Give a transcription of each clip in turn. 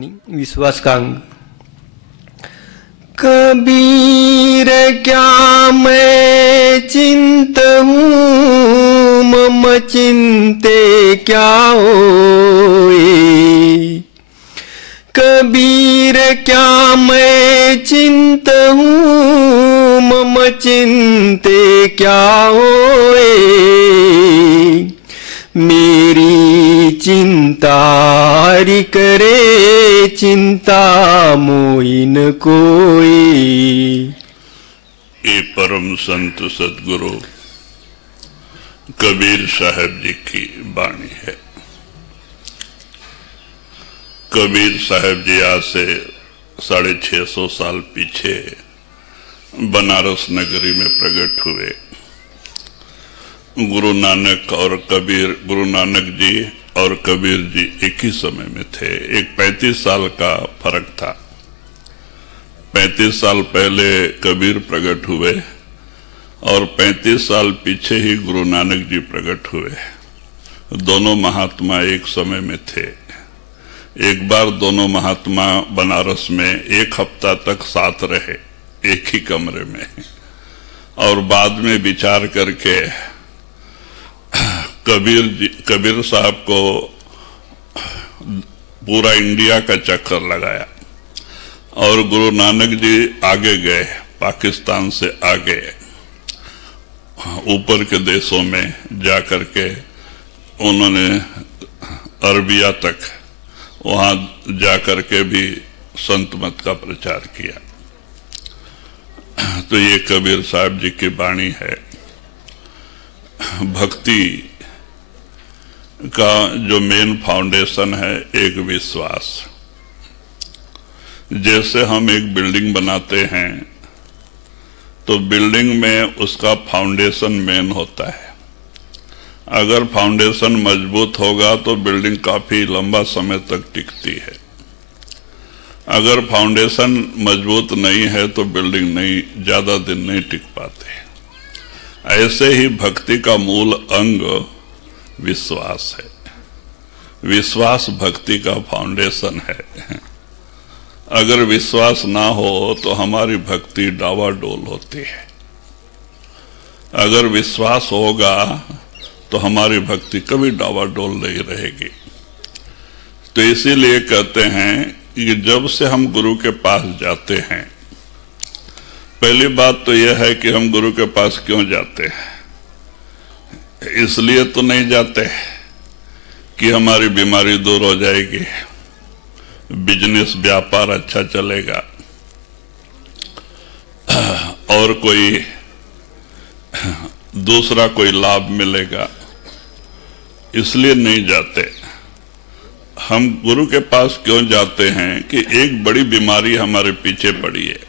विश्वास का अंग। कबीर क्या मैं चिंत हूँ, मम चिंते क्या होए। कबीर क्या मैं चिंत हूँ, मम चिंते क्या होए। मेरी चिंता हरि करे, चिंता मोहि न कोई। ये परम संत सदगुरु कबीर साहब जी की वाणी है। कबीर साहब जी आज से 650 साल पीछे बनारस नगरी में प्रकट हुए। गुरु नानक और कबीर, गुरु नानक जी और कबीर जी एक ही समय में थे। एक 35 साल का फर्क था। 35 साल पहले कबीर प्रकट हुए और 35 साल पीछे ही गुरु नानक जी प्रकट हुए। दोनों महात्मा एक समय में थे। एक बार दोनों महात्मा बनारस में एक हफ्ता तक साथ रहे, एक ही कमरे में, और बाद में विचार करके कबीर साहब को पूरा इंडिया का चक्कर लगाया और गुरु नानक जी आगे गए, पाकिस्तान से आगे ऊपर के देशों में जा करके उन्होंने अरबिया तक वहां जा करके भी संत मत का प्रचार किया। तो ये कबीर साहब जी की वाणी है। भक्ति का जो मेन फाउंडेशन है एक विश्वास। जैसे हम एक बिल्डिंग बनाते हैं तो बिल्डिंग में उसका फाउंडेशन मेन होता है। अगर फाउंडेशन मजबूत होगा तो बिल्डिंग काफी लंबा समय तक टिकती है। अगर फाउंडेशन मजबूत नहीं है तो बिल्डिंग ज्यादा दिन नहीं टिक पाते। ऐसे ही भक्ति का मूल अंग विश्वास है। विश्वास भक्ति का फाउंडेशन है। अगर विश्वास ना हो तो हमारी भक्ति डावाडोल होती है। अगर विश्वास होगा तो हमारी भक्ति कभी डावाडोल नहीं रहेगी। तो इसीलिए कहते हैं कि जब से हम गुरु के पास जाते हैं, पहली बात तो यह है कि हम गुरु के पास क्यों जाते हैं। इसलिए तो नहीं जाते कि हमारी बीमारी दूर हो जाएगी, बिजनेस व्यापार अच्छा चलेगा और कोई दूसरा कोई लाभ मिलेगा, इसलिए नहीं जाते। हम गुरु के पास क्यों जाते हैं कि एक बड़ी बीमारी हमारे पीछे पड़ी है।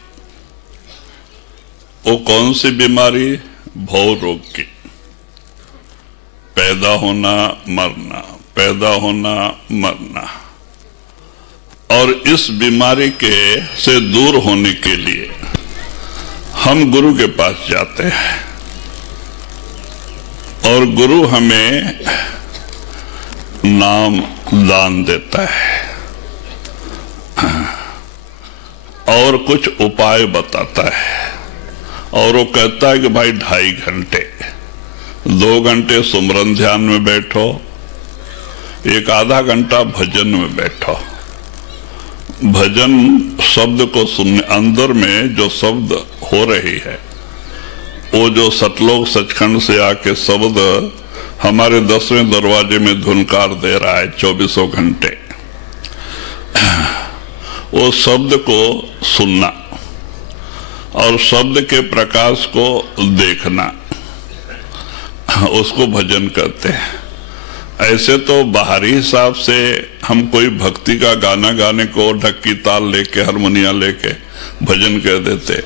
वो कौन सी बीमारी? भव रोग की। पैदा होना मरना, पैदा होना मरना। और इस बीमारी से दूर होने के लिए हम गुरु के पास जाते हैं और गुरु हमें नाम दान देता है और कुछ उपाय बताता है। और वो कहता है कि भाई 2.5 घंटे, 2 घंटे सुमरन ध्यान में बैठो, एक आधा घंटा भजन में बैठो। भजन शब्द को सुनने, अंदर में जो शब्द हो रही है, वो जो सतलोक सचखंड से आके शब्द हमारे 10वें दरवाजे में धुनकार दे रहा है 24 घंटे, वो शब्द को सुनना और शब्द के प्रकाश को देखना, उसको भजन कहते हैं। ऐसे तो बाहरी हिसाब से हम कोई भक्ति का गाना गाने को ढक्की ताल लेके, हारमोनिया लेके भजन कह देते।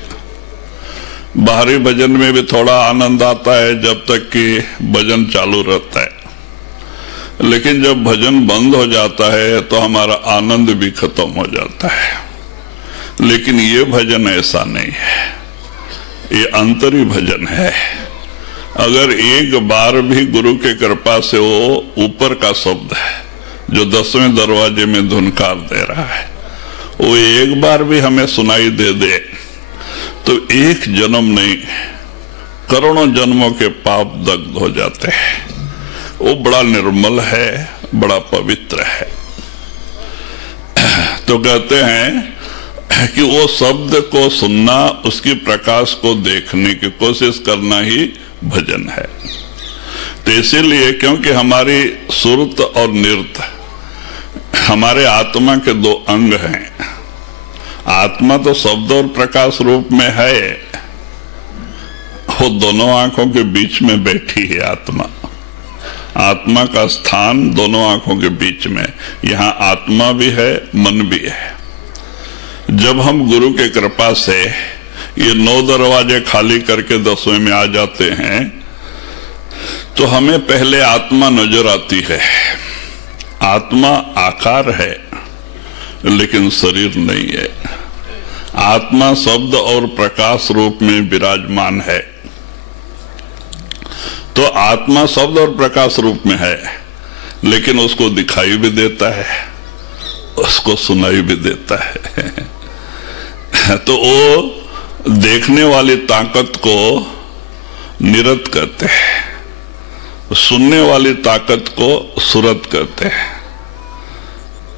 बाहरी भजन में भी थोड़ा आनंद आता है जब तक कि भजन चालू रहता है, लेकिन जब भजन बंद हो जाता है तो हमारा आनंद भी खत्म हो जाता है। लेकिन ये भजन ऐसा नहीं है, ये अंतरी भजन है। अगर एक बार भी गुरु के कृपा से वो ऊपर का शब्द है जो 10वें दरवाजे में धुनकार दे रहा है, वो एक बार भी हमें सुनाई दे दे तो एक जन्म नहीं, करोड़ों जन्मों के पाप दग्ध हो जाते हैं। वो बड़ा निर्मल है, बड़ा पवित्र है। तो कहते हैं कि वो शब्द को सुनना, उसकी प्रकाश को देखने की कोशिश करना ही भजन है। तो इसीलिए क्योंकि हमारी सुरत और नृत्य हमारे आत्मा के दो अंग हैं। आत्मा तो शब्द और प्रकाश रूप में है, वो दोनों आंखों के बीच में बैठी है आत्मा। आत्मा का स्थान दोनों आंखों के बीच में, यहाँ आत्मा भी है, मन भी है। जब हम गुरु के कृपा से ये 9 दरवाजे खाली करके 10वें में आ जाते हैं तो हमें पहले आत्मा नजर आती है। आत्मा आकार है लेकिन शरीर नहीं है। आत्मा शब्द और प्रकाश रूप में विराजमान है। तो आत्मा शब्द और प्रकाश रूप में है, लेकिन उसको दिखाई भी देता है, उसको सुनाई भी देता है। तो वो देखने वाली ताकत को निरत कहते हैं, सुनने वाली ताकत को सुरत कहते हैं।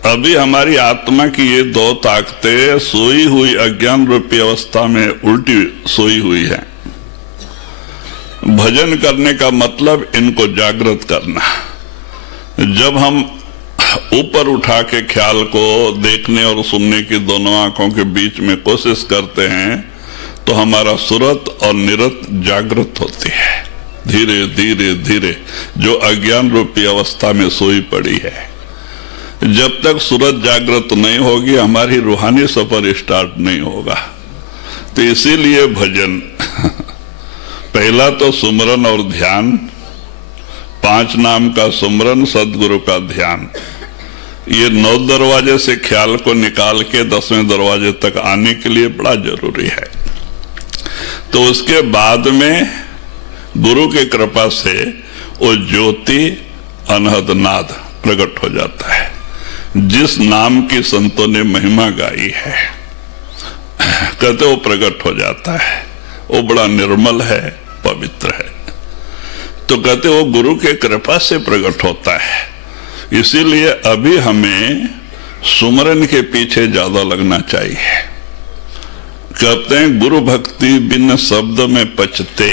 अभी हमारी आत्मा की ये 2 ताकतें सोई हुई अज्ञान रूपी अवस्था में उल्टी सोई हुई है। भजन करने का मतलब इनको जागृत करना। जब हम ऊपर उठा के ख्याल को देखने और सुनने की दोनों आंखों के बीच में कोशिश करते हैं तो हमारा सुरत और निरत जागृत होती है। धीरे धीरे धीरे जो अज्ञान रूपी अवस्था में सोई पड़ी है, जब तक सुरत जागृत नहीं होगी हमारी रूहानी सफर स्टार्ट नहीं होगा। तो इसीलिए भजन पहला तो सुमरन और ध्यान, 5 नाम का सुमरन, सदगुरु का ध्यान। ये 9 दरवाजे से ख्याल को निकाल के 10वें दरवाजे तक आने के लिए बड़ा जरूरी है। तो उसके बाद में गुरु के कृपा से वो ज्योति अनहद नाद प्रकट हो जाता है, जिस नाम की संतों ने महिमा गाई है। कहते वो प्रकट हो जाता है, वो बड़ा निर्मल है, पवित्र है। तो कहते वो गुरु के कृपा से प्रकट होता है। इसीलिए अभी हमें सुमरन के पीछे ज्यादा लगना चाहिए। कहते हैं गुरु भक्ति बिन शब्द में पचते,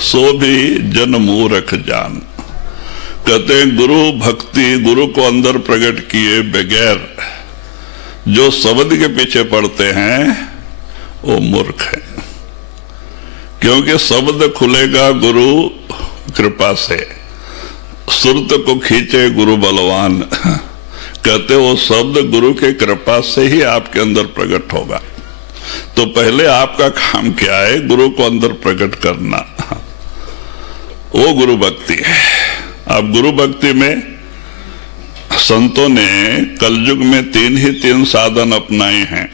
सो भी जन मूर्ख जान। कहते हैं गुरु भक्ति, गुरु को अंदर प्रकट किए बगैर जो शब्द के पीछे पड़ते हैं वो मूर्ख है। क्योंकि शब्द खुलेगा गुरु कृपा से, सुरत को खींचे गुरु बलवान। कहते वो शब्द गुरु के कृपा से ही आपके अंदर प्रकट होगा। तो पहले आपका काम क्या है? गुरु को अंदर प्रकट करना, वो गुरु भक्ति है। अब गुरु भक्ति में संतों ने कलयुग में 3 साधन अपनाए हैं।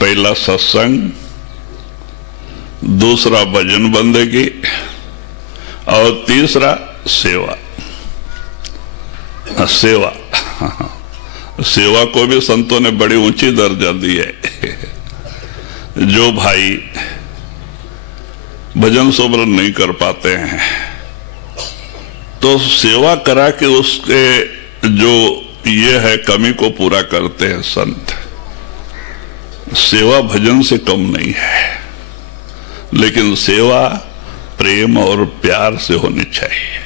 पहला सत्संग, दूसरा भजन बंदगी और तीसरा सेवा। सेवा सेवा को भी संतों ने बड़ी ऊंची दर्जा दी है। जो भाई भजन सुमरन नहीं कर पाते हैं तो सेवा करा के उसके जो ये है कमी को पूरा करते हैं संत। सेवा भजन से कम नहीं है, लेकिन सेवा प्रेम और प्यार से होनी चाहिए।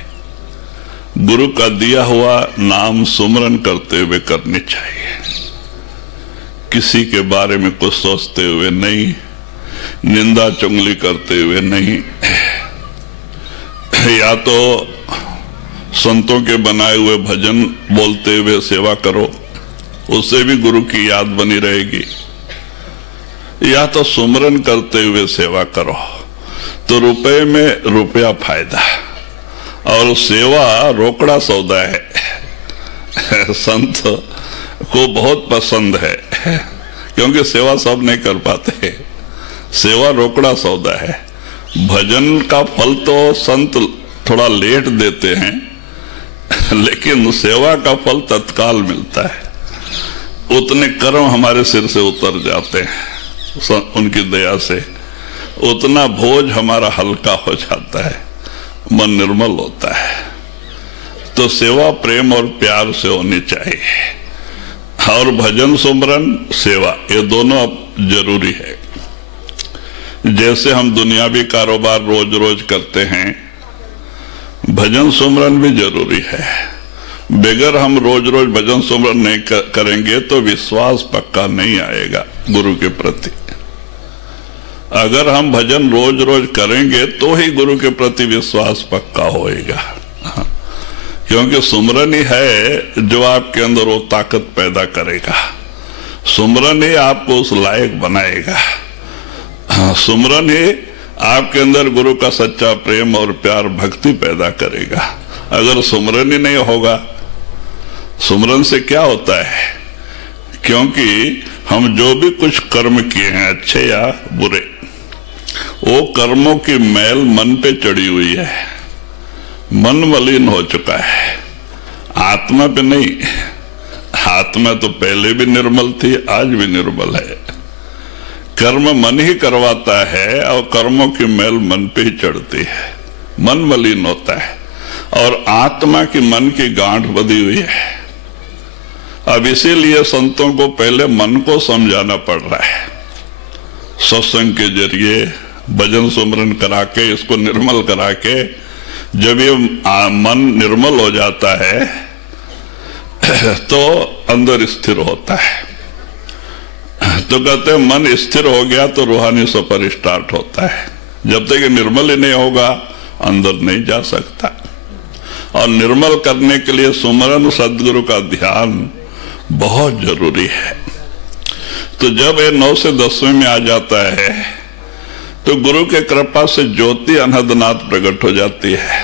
गुरु का दिया हुआ नाम सुमरन करते हुए करनी चाहिए, किसी के बारे में कुछ सोचते हुए नहीं, निंदा चुगली करते हुए नहीं। या तो संतों के बनाए हुए भजन बोलते हुए सेवा करो, उससे भी गुरु की याद बनी रहेगी। या तो सुमरन करते हुए सेवा करो, तो रुपए में रुपया फायदा, और सेवा रोकड़ा सौदा है। संत को बहुत पसंद है, क्योंकि सेवा सब नहीं कर पाते। सेवा रोकड़ा सौदा है। भजन का फल तो संत थोड़ा लेट देते हैं, लेकिन सेवा का फल तत्काल मिलता है। उतने कर्म हमारे सिर से उतर जाते हैं उनकी दया से, उतना बोझ हमारा हल्का हो जाता है, मन निर्मल होता है। तो सेवा प्रेम और प्यार से होनी चाहिए, और भजन सुमरन सेवा ये दोनों अब जरूरी है। जैसे हम दुनियावी कारोबार रोज रोज करते हैं, भजन सुमरन भी जरूरी है। बगैर हम रोज रोज भजन सुमरन नहीं करेंगे तो विश्वास पक्का नहीं आएगा गुरु के प्रति। अगर हम भजन रोज रोज करेंगे तो ही गुरु के प्रति विश्वास पक्का होएगा, क्योंकि सुमरन ही है जो आपके अंदर वो ताकत पैदा करेगा। सुमरन ही आपको उस लायक बनाएगा। सुमरन ही आपके अंदर गुरु का सच्चा प्रेम और प्यार भक्ति पैदा करेगा। अगर सुमरन ही नहीं होगा, सुमरन से क्या होता है? क्योंकि हम जो भी कुछ कर्म किए हैं, अच्छे या बुरे, वो कर्मों की मैल मन पे चढ़ी हुई है, मन मलिन हो चुका है, आत्मा पे नहीं। आत्मा तो पहले भी निर्मल थी, आज भी निर्मल है। कर्म मन ही करवाता है और कर्मों की मैल मन पे ही चढ़ती है, मन मलिन होता है, और आत्मा की मन की गांठ बंधी हुई है। अब इसीलिए संतों को पहले मन को समझाना पड़ रहा है, सत्संग के जरिए भजन सुमरन करा के, इसको निर्मल करा के। जब ये मन निर्मल हो जाता है तो अंदर स्थिर होता है। तो कहते हैं मन स्थिर हो गया तो रूहानी सफर स्टार्ट होता है। जब तक ये निर्मल ही नहीं होगा अंदर नहीं जा सकता। और निर्मल करने के लिए सुमरन, सदगुरु का ध्यान बहुत जरूरी है। तो जब ये 9 से 10वें में आ जाता है तो गुरु के कृपा से ज्योति अनहद नाद प्रकट हो जाती है।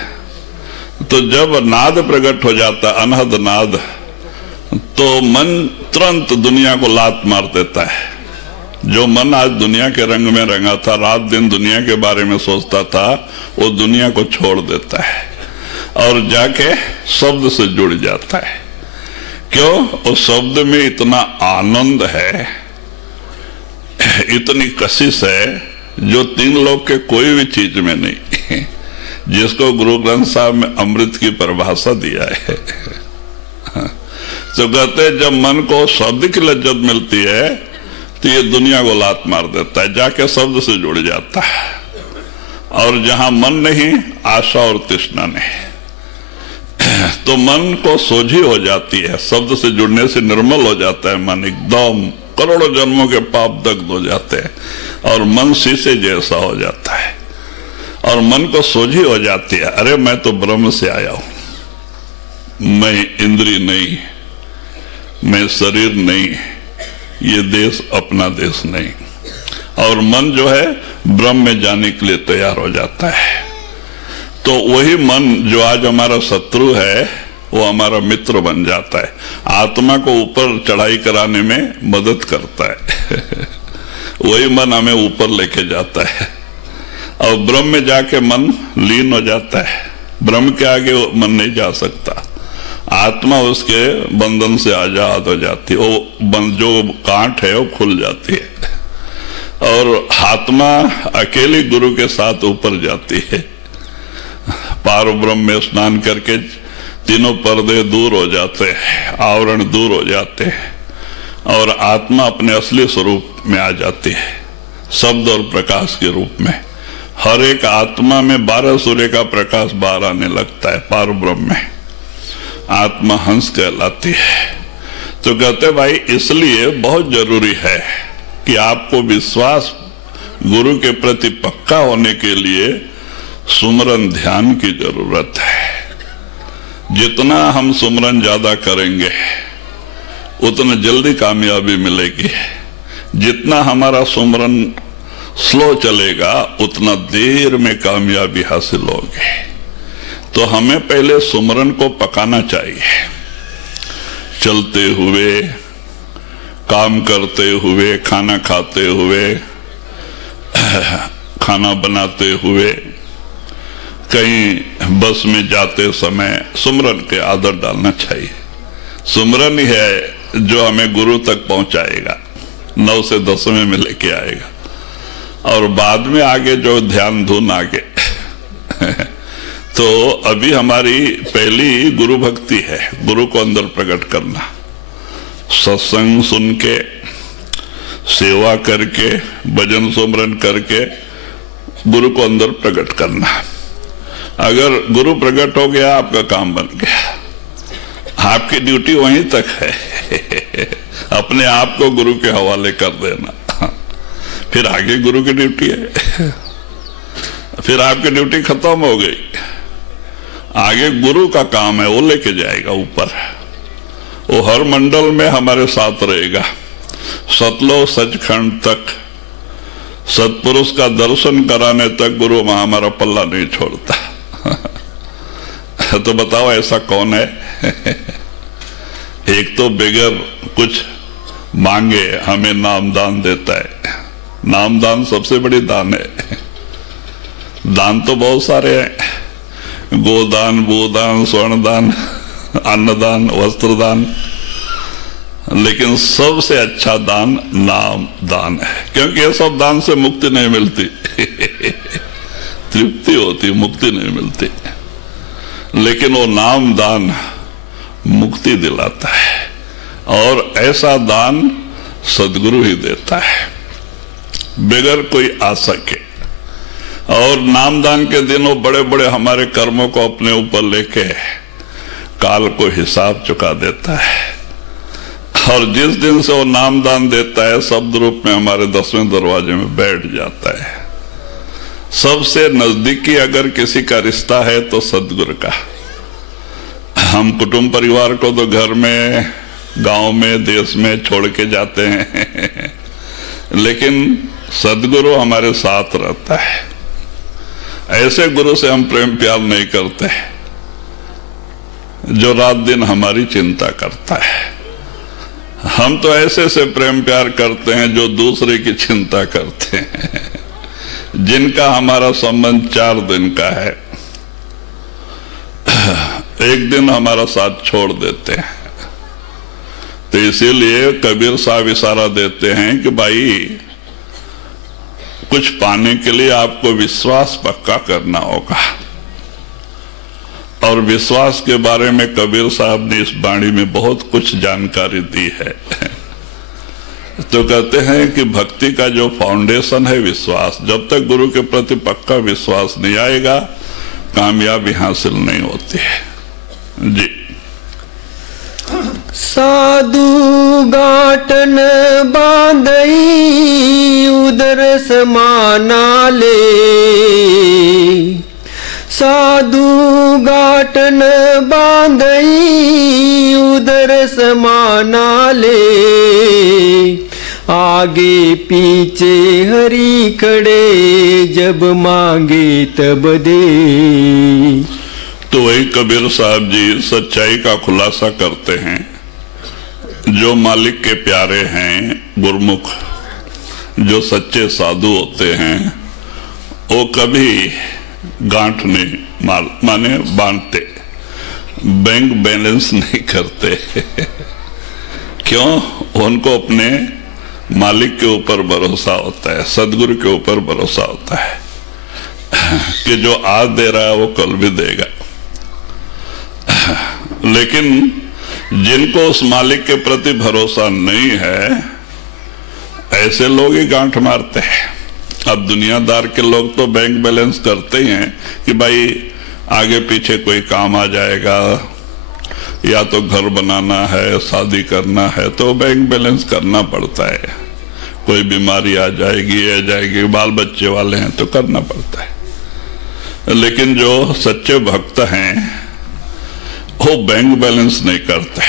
तो जब नाद प्रकट हो जाता, अनहद नाद, तो मन तुरंत दुनिया को लात मार देता है। जो मन आज दुनिया के रंग में रंगा था, रात दिन दुनिया के बारे में सोचता था, वो दुनिया को छोड़ देता है और जाके शब्द से जुड़ जाता है। क्यों? उस शब्द में इतना आनंद है, इतनी कशिश है जो 3 लोग के कोई भी चीज में नहीं, जिसको गुरु ग्रंथ साहब में अमृत की परिभाषा दिया है। तो कहते हैं जब मन को शब्द की लज्जत मिलती है तो ये दुनिया को लात मार देता है, जाके शब्द से जुड़ जाता है। और जहां मन नहीं, आशा और तृष्णा नहीं, तो मन को सोझी हो जाती है। शब्द से जुड़ने से निर्मल हो जाता है मन, एकदम करोड़ों जन्मों के पाप दग्ध हो जाते हैं और मन शीशे जैसा हो जाता है। और मन को सोझी हो जाती है, अरे मैं तो ब्रह्म से आया हूं, मैं इंद्रिय नहीं, मैं शरीर नहीं, ये देश अपना देश नहीं। और मन जो है ब्रह्म में जाने के लिए तैयार हो जाता है। तो वही मन जो आज हमारा शत्रु है वो हमारा मित्र बन जाता है, आत्मा को ऊपर चढ़ाई कराने में मदद करता है। वही मन हमें ऊपर लेके जाता है और ब्रह्म में जाके मन लीन हो जाता है। ब्रह्म के आगे मन नहीं जा सकता, आत्मा उसके बंधन से आजाद हो जाती है। वो जो गांठ है वो खुल जाती है और आत्मा अकेली गुरु के साथ ऊपर जाती है। पार ब्रह्म में स्नान करके तीनों पर्दे दूर हो जाते हैं, आवरण दूर हो जाते हैं और आत्मा अपने असली स्वरूप में आ जाती है, शब्द और प्रकाश के रूप में। हर एक आत्मा में 12 सूर्य का प्रकाश बाहर आने लगता है। पार ब्रह्म में आत्मा हंस कहलाती है। तो कहते भाई इसलिए बहुत जरूरी है कि आपको विश्वास गुरु के प्रति पक्का होने के लिए सुमरन ध्यान की जरूरत है। जितना हम सुमरन ज्यादा करेंगे उतना जल्दी कामयाबी मिलेगी। जितना हमारा सुमरन स्लो चलेगा उतना देर में कामयाबी हासिल होगी। तो हमें पहले सुमरन को पकाना चाहिए, चलते हुए, काम करते हुए, खाना खाते हुए, खाना बनाते हुए, कहीं बस में जाते समय सुमरन के आदत डालना चाहिए। सुमरन ही है जो हमें गुरु तक पहुंचाएगा, 9 से 10वें में लेके आएगा। और बाद में आगे जो ध्यान धुन आगे तो अभी हमारी पहली गुरु भक्ति है, गुरु को अंदर प्रकट करना, सत्संग सुन के, सेवा करके, भजन सुमरन करके गुरु को अंदर प्रकट करना। अगर गुरु प्रकट हो गया, आपका काम बन गया। आपकी ड्यूटी वहीं तक है अपने आप को गुरु के हवाले कर देना, फिर आगे गुरु की ड्यूटी है। फिर आपकी ड्यूटी खत्म हो गई, आगे गुरु का काम है, वो लेके जाएगा ऊपर। वो हर मंडल में हमारे साथ रहेगा, सतलोक सचखंड तक, सतपुरुष का दर्शन कराने तक गुरु वहां हमारा पल्ला नहीं छोड़ता। तो बताओ ऐसा कौन है? एक तो बगैर कुछ मांगे हमें नामदान देता है। नामदान सबसे बड़ी दान है। दान तो बहुत सारे हैं, गोदान, भूदान, स्वर्णदान, अन्नदान, वस्त्रदान, लेकिन सबसे अच्छा दान नाम दान है, क्योंकि ये सब दान से मुक्ति नहीं मिलती तृप्ति होती, मुक्ति नहीं मिलती। लेकिन वो नाम दान मुक्ति दिलाता है, और ऐसा दान सदगुरु ही देता है बगैर कोई आशा के। और नामदान के दिन वो बड़े बड़े हमारे कर्मों को अपने ऊपर लेके काल को हिसाब चुका देता है। और जिस दिन से वो नामदान देता है, शब्द रूप में हमारे 10वें दरवाजे में बैठ जाता है। सबसे नजदीकी अगर किसी का रिश्ता है तो सदगुरु का। हम कुटुंब परिवार को तो घर में, गांव में, देश में छोड़ के जाते हैं लेकिन सदगुरु हमारे साथ रहता है। ऐसे गुरु से हम प्रेम प्यार नहीं करते जो रात दिन हमारी चिंता करता है। हम तो ऐसे से प्रेम प्यार करते हैं जो दूसरे की चिंता करते हैं, जिनका हमारा संबंध 4 दिन का है, एक दिन हमारा साथ छोड़ देते हैं। तो इसीलिए कबीर साहब इशारा देते हैं कि भाई कुछ पाने के लिए आपको विश्वास पक्का करना होगा। और विश्वास के बारे में कबीर साहब ने इस वाणी में बहुत कुछ जानकारी दी है। तो कहते हैं कि भक्ति का जो फाउंडेशन है विश्वास, जब तक गुरु के प्रति पक्का विश्वास नहीं आएगा, कामयाबी हासिल नहीं होती है जी। साधु गाटन बांधई उदर समाना ले, साधु गाटन बांधई उदर समाना ले, आगे पीछे हरि खड़े जब मांगे तब दे। तो वही कबीर साहब जी सच्चाई का खुलासा करते हैं। जो मालिक के प्यारे हैं, गुरमुख, जो सच्चे साधु होते हैं, वो कभी गांठ नहीं माने बांधते, बैंक बैलेंस नहीं करते क्यों? उनको अपने मालिक के ऊपर भरोसा होता है, सदगुरु के ऊपर भरोसा होता है कि जो आज दे रहा है वो कल भी देगा। लेकिन जिनको उस मालिक के प्रति भरोसा नहीं है, ऐसे लोग ही गांठ मारते हैं। अब दुनियादार के लोग तो बैंक बैलेंस करते ही हैं कि भाई आगे पीछे कोई काम आ जाएगा, या तो घर बनाना है, शादी करना है, तो बैंक बैलेंस करना पड़ता है। कोई बीमारी आ जाएगी, बाल बच्चे वाले हैं तो करना पड़ता है। लेकिन जो सच्चे भक्त हैं वो बैंक बैलेंस नहीं करते,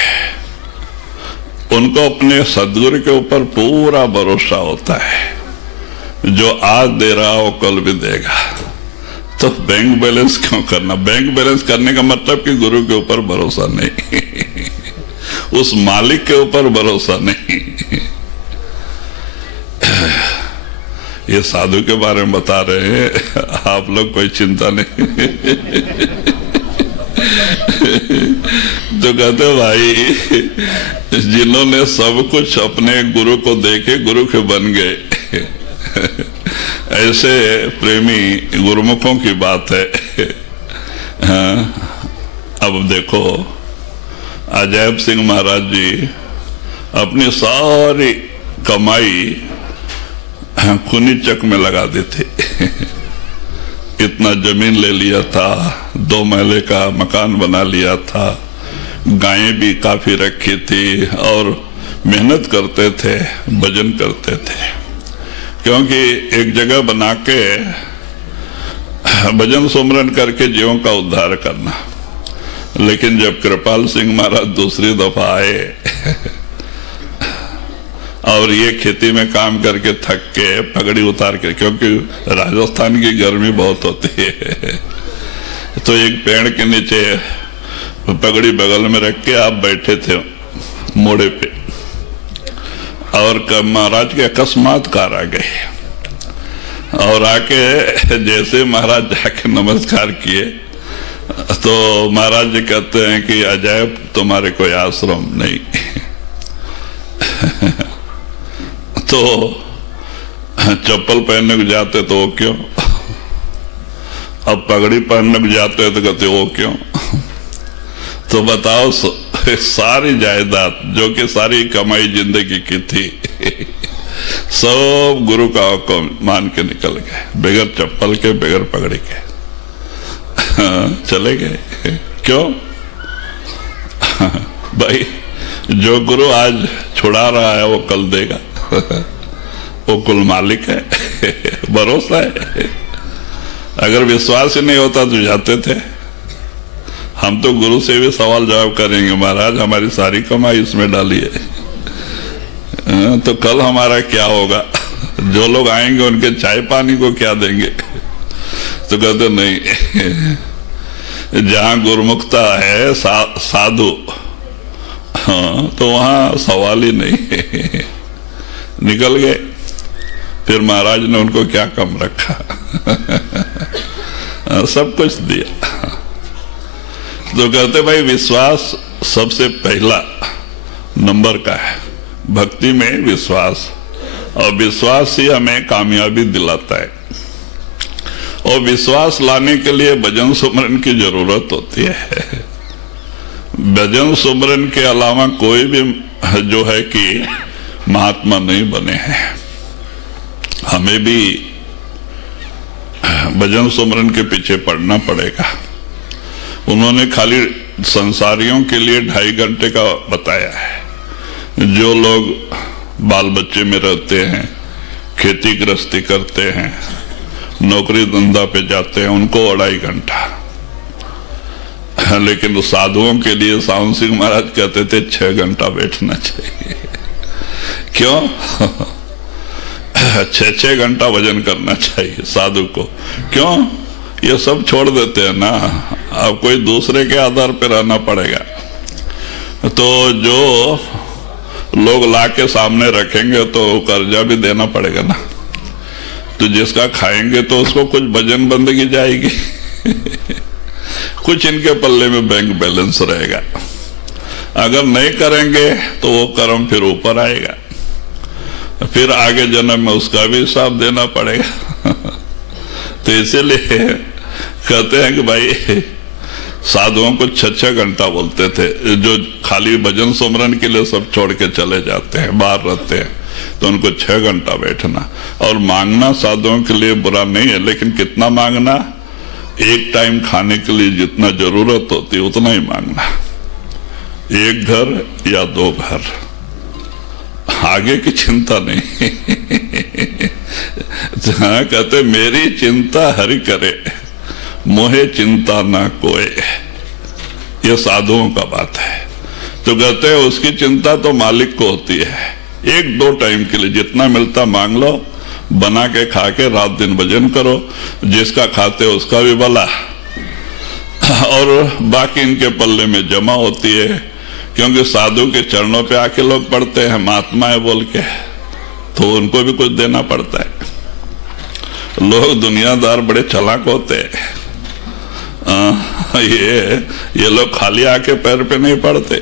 उनको अपने सदगुरु के ऊपर पूरा भरोसा होता है। जो आज दे रहा हो कल भी देगा, तो बैंक बैलेंस क्यों करना? बैंक बैलेंस करने का मतलब कि गुरु के ऊपर भरोसा नहीं उस मालिक के ऊपर भरोसा नहीं। ये साधु के बारे में बता रहे हैं, आप लोग कोई चिंता नहीं तो कहते भाई जिन्होंने सब कुछ अपने गुरु को देके गुरु के बन गए, ऐसे प्रेमी गुरुमुखों की बात है। हाँ, अब देखो अजैब सिंह महाराज जी अपनी सारी कमाई खूनी चक में लगा दी थी। इतना जमीन ले लिया था, 2 महले का मकान बना लिया था, गायें भी काफी रखी थी और मेहनत करते थे, भजन करते थे, क्योंकि एक जगह बना के भजन सुमरन करके जीवों का उद्धार करना। लेकिन जब कृपाल सिंह महाराज दूसरी दफा आए और ये खेती में काम करके थक के पगड़ी उतार के, क्योंकि राजस्थान की गर्मी बहुत होती है, तो एक पेड़ के नीचे पगड़ी बगल में रख के आप बैठे थे मोड़े पे, और महाराज के अकस्मात कार आ गए और आके जैसे महाराज जाके नमस्कार किए तो महाराज जी कहते हैं कि अजैब तुम्हारे कोई आश्रम नहीं। तो चप्पल पहनने को जाते तो वो क्यों, अब पगड़ी पहनने को जाते तो कहते वो क्यों। तो बताओ सारी जायदाद जो कि सारी कमाई जिंदगी की थी सब गुरु का हुक्म मान के निकल गए, बगैर चप्पल के बगैर पगड़ी के चले गए। क्यों भाई, जो गुरु आज छुड़ा रहा है वो कल देगा, वो कुल मालिक है, भरोसा है। अगर विश्वास ही नहीं होता तो जाते थे। हम तो गुरु से भी सवाल जवाब करेंगे, महाराज हमारी सारी कमाई इसमें डालिए, तो कल हमारा क्या होगा, जो लोग आएंगे उनके चाय पानी को क्या देंगे। तो कहते नहीं, जहां गुरुमुखता है साधु, हाँ, तो वहां सवाल ही नहीं। निकल गए। फिर महाराज ने उनको क्या कम रखा सब कुछ दिया। तो कहते भाई विश्वास सबसे पहला नंबर का है, भक्ति में विश्वास, और विश्वास ही हमें कामयाबी दिलाता है। और विश्वास लाने के लिए भजन सुमरन की जरूरत होती है। भजन सुमरन के अलावा कोई भी जो है कि महात्मा नहीं बने हैं। हमें भी भजन सुमरन के पीछे पड़ना पड़ेगा। उन्होंने खाली संसारियों के लिए 2.5 घंटे का बताया है। जो लोग बाल बच्चे में रहते हैं, खेती गृहस्थी करते हैं, नौकरी धंधा पे जाते हैं, उनको 2.5 घंटा। लेकिन साधुओं के लिए सावन सिंह महाराज कहते थे 6 घंटा बैठना चाहिए। क्यों 6 घंटा भजन करना चाहिए साधु को। क्यों, ये सब छोड़ देते हैं ना, अब कोई दूसरे के आधार पर रहना पड़ेगा। तो जो लोग ला के सामने रखेंगे तो कर्जा भी देना पड़ेगा ना, तो जिसका खाएंगे तो उसको कुछ भजन बंदगी जाएगी कुछ इनके पल्ले में बैंक बैलेंस रहेगा। अगर नहीं करेंगे तो वो कर्म फिर ऊपर आएगा, फिर आगे जन्म में उसका भी हिसाब देना पड़ेगा तो इसीलिए कहते हैं कि भाई साधुओं को 6 घंटा बोलते थे। जो खाली भजन सुमरन के लिए सब छोड़ के चले जाते हैं, बाहर रहते हैं, तो उनको 6 घंटा बैठना। और मांगना साधुओं के लिए बुरा नहीं है, लेकिन कितना मांगना, एक टाइम खाने के लिए जितना जरूरत होती है उतना ही मांगना। 1 घर या 2 घर, आगे की चिंता नहीं हाँ, कहते मेरी चिंता हरि करे, मोहे चिंता ना कोई। ये साधुओं का बात है। तो कहते हैं उसकी चिंता तो मालिक को होती है। 1-2 टाइम के लिए जितना मिलता मांग लो, बना के खा के रात दिन भजन करो, जिसका खाते उसका भी भला, और बाकी इनके पल्ले में जमा होती है। क्योंकि साधु के चरणों पे आके लोग पढ़ते हैं महात्मा है बोल के, तो उनको भी कुछ देना पड़ता है। लोग दुनियादार बड़े चालाक होते हैं। ये लोग खाली आके पैर पे नहीं पड़ते,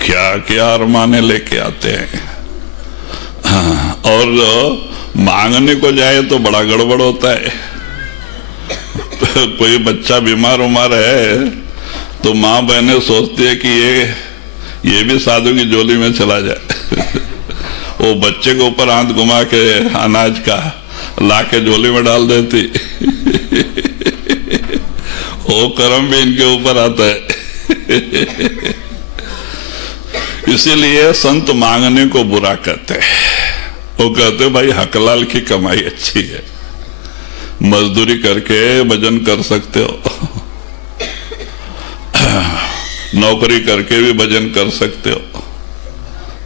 क्या क्या अरमाने लेके आते हैं। और मांगने को जाए तो बड़ा गड़बड़ होता है। कोई बच्चा बीमार उमार है तो माँ बहनें सोचती है कि ये भी साधु की झोली में चला जाए। वो बच्चे के ऊपर हाथ घुमा के अनाज का ला के झोली में डाल देती। वो कर्म भी इनके ऊपर आता है। इसीलिए संत मांगने को बुरा कहते हैं। वो कहते भाई हकलाल की कमाई अच्छी है, मजदूरी करके भजन कर सकते हो, नौकरी करके भी भजन कर सकते हो।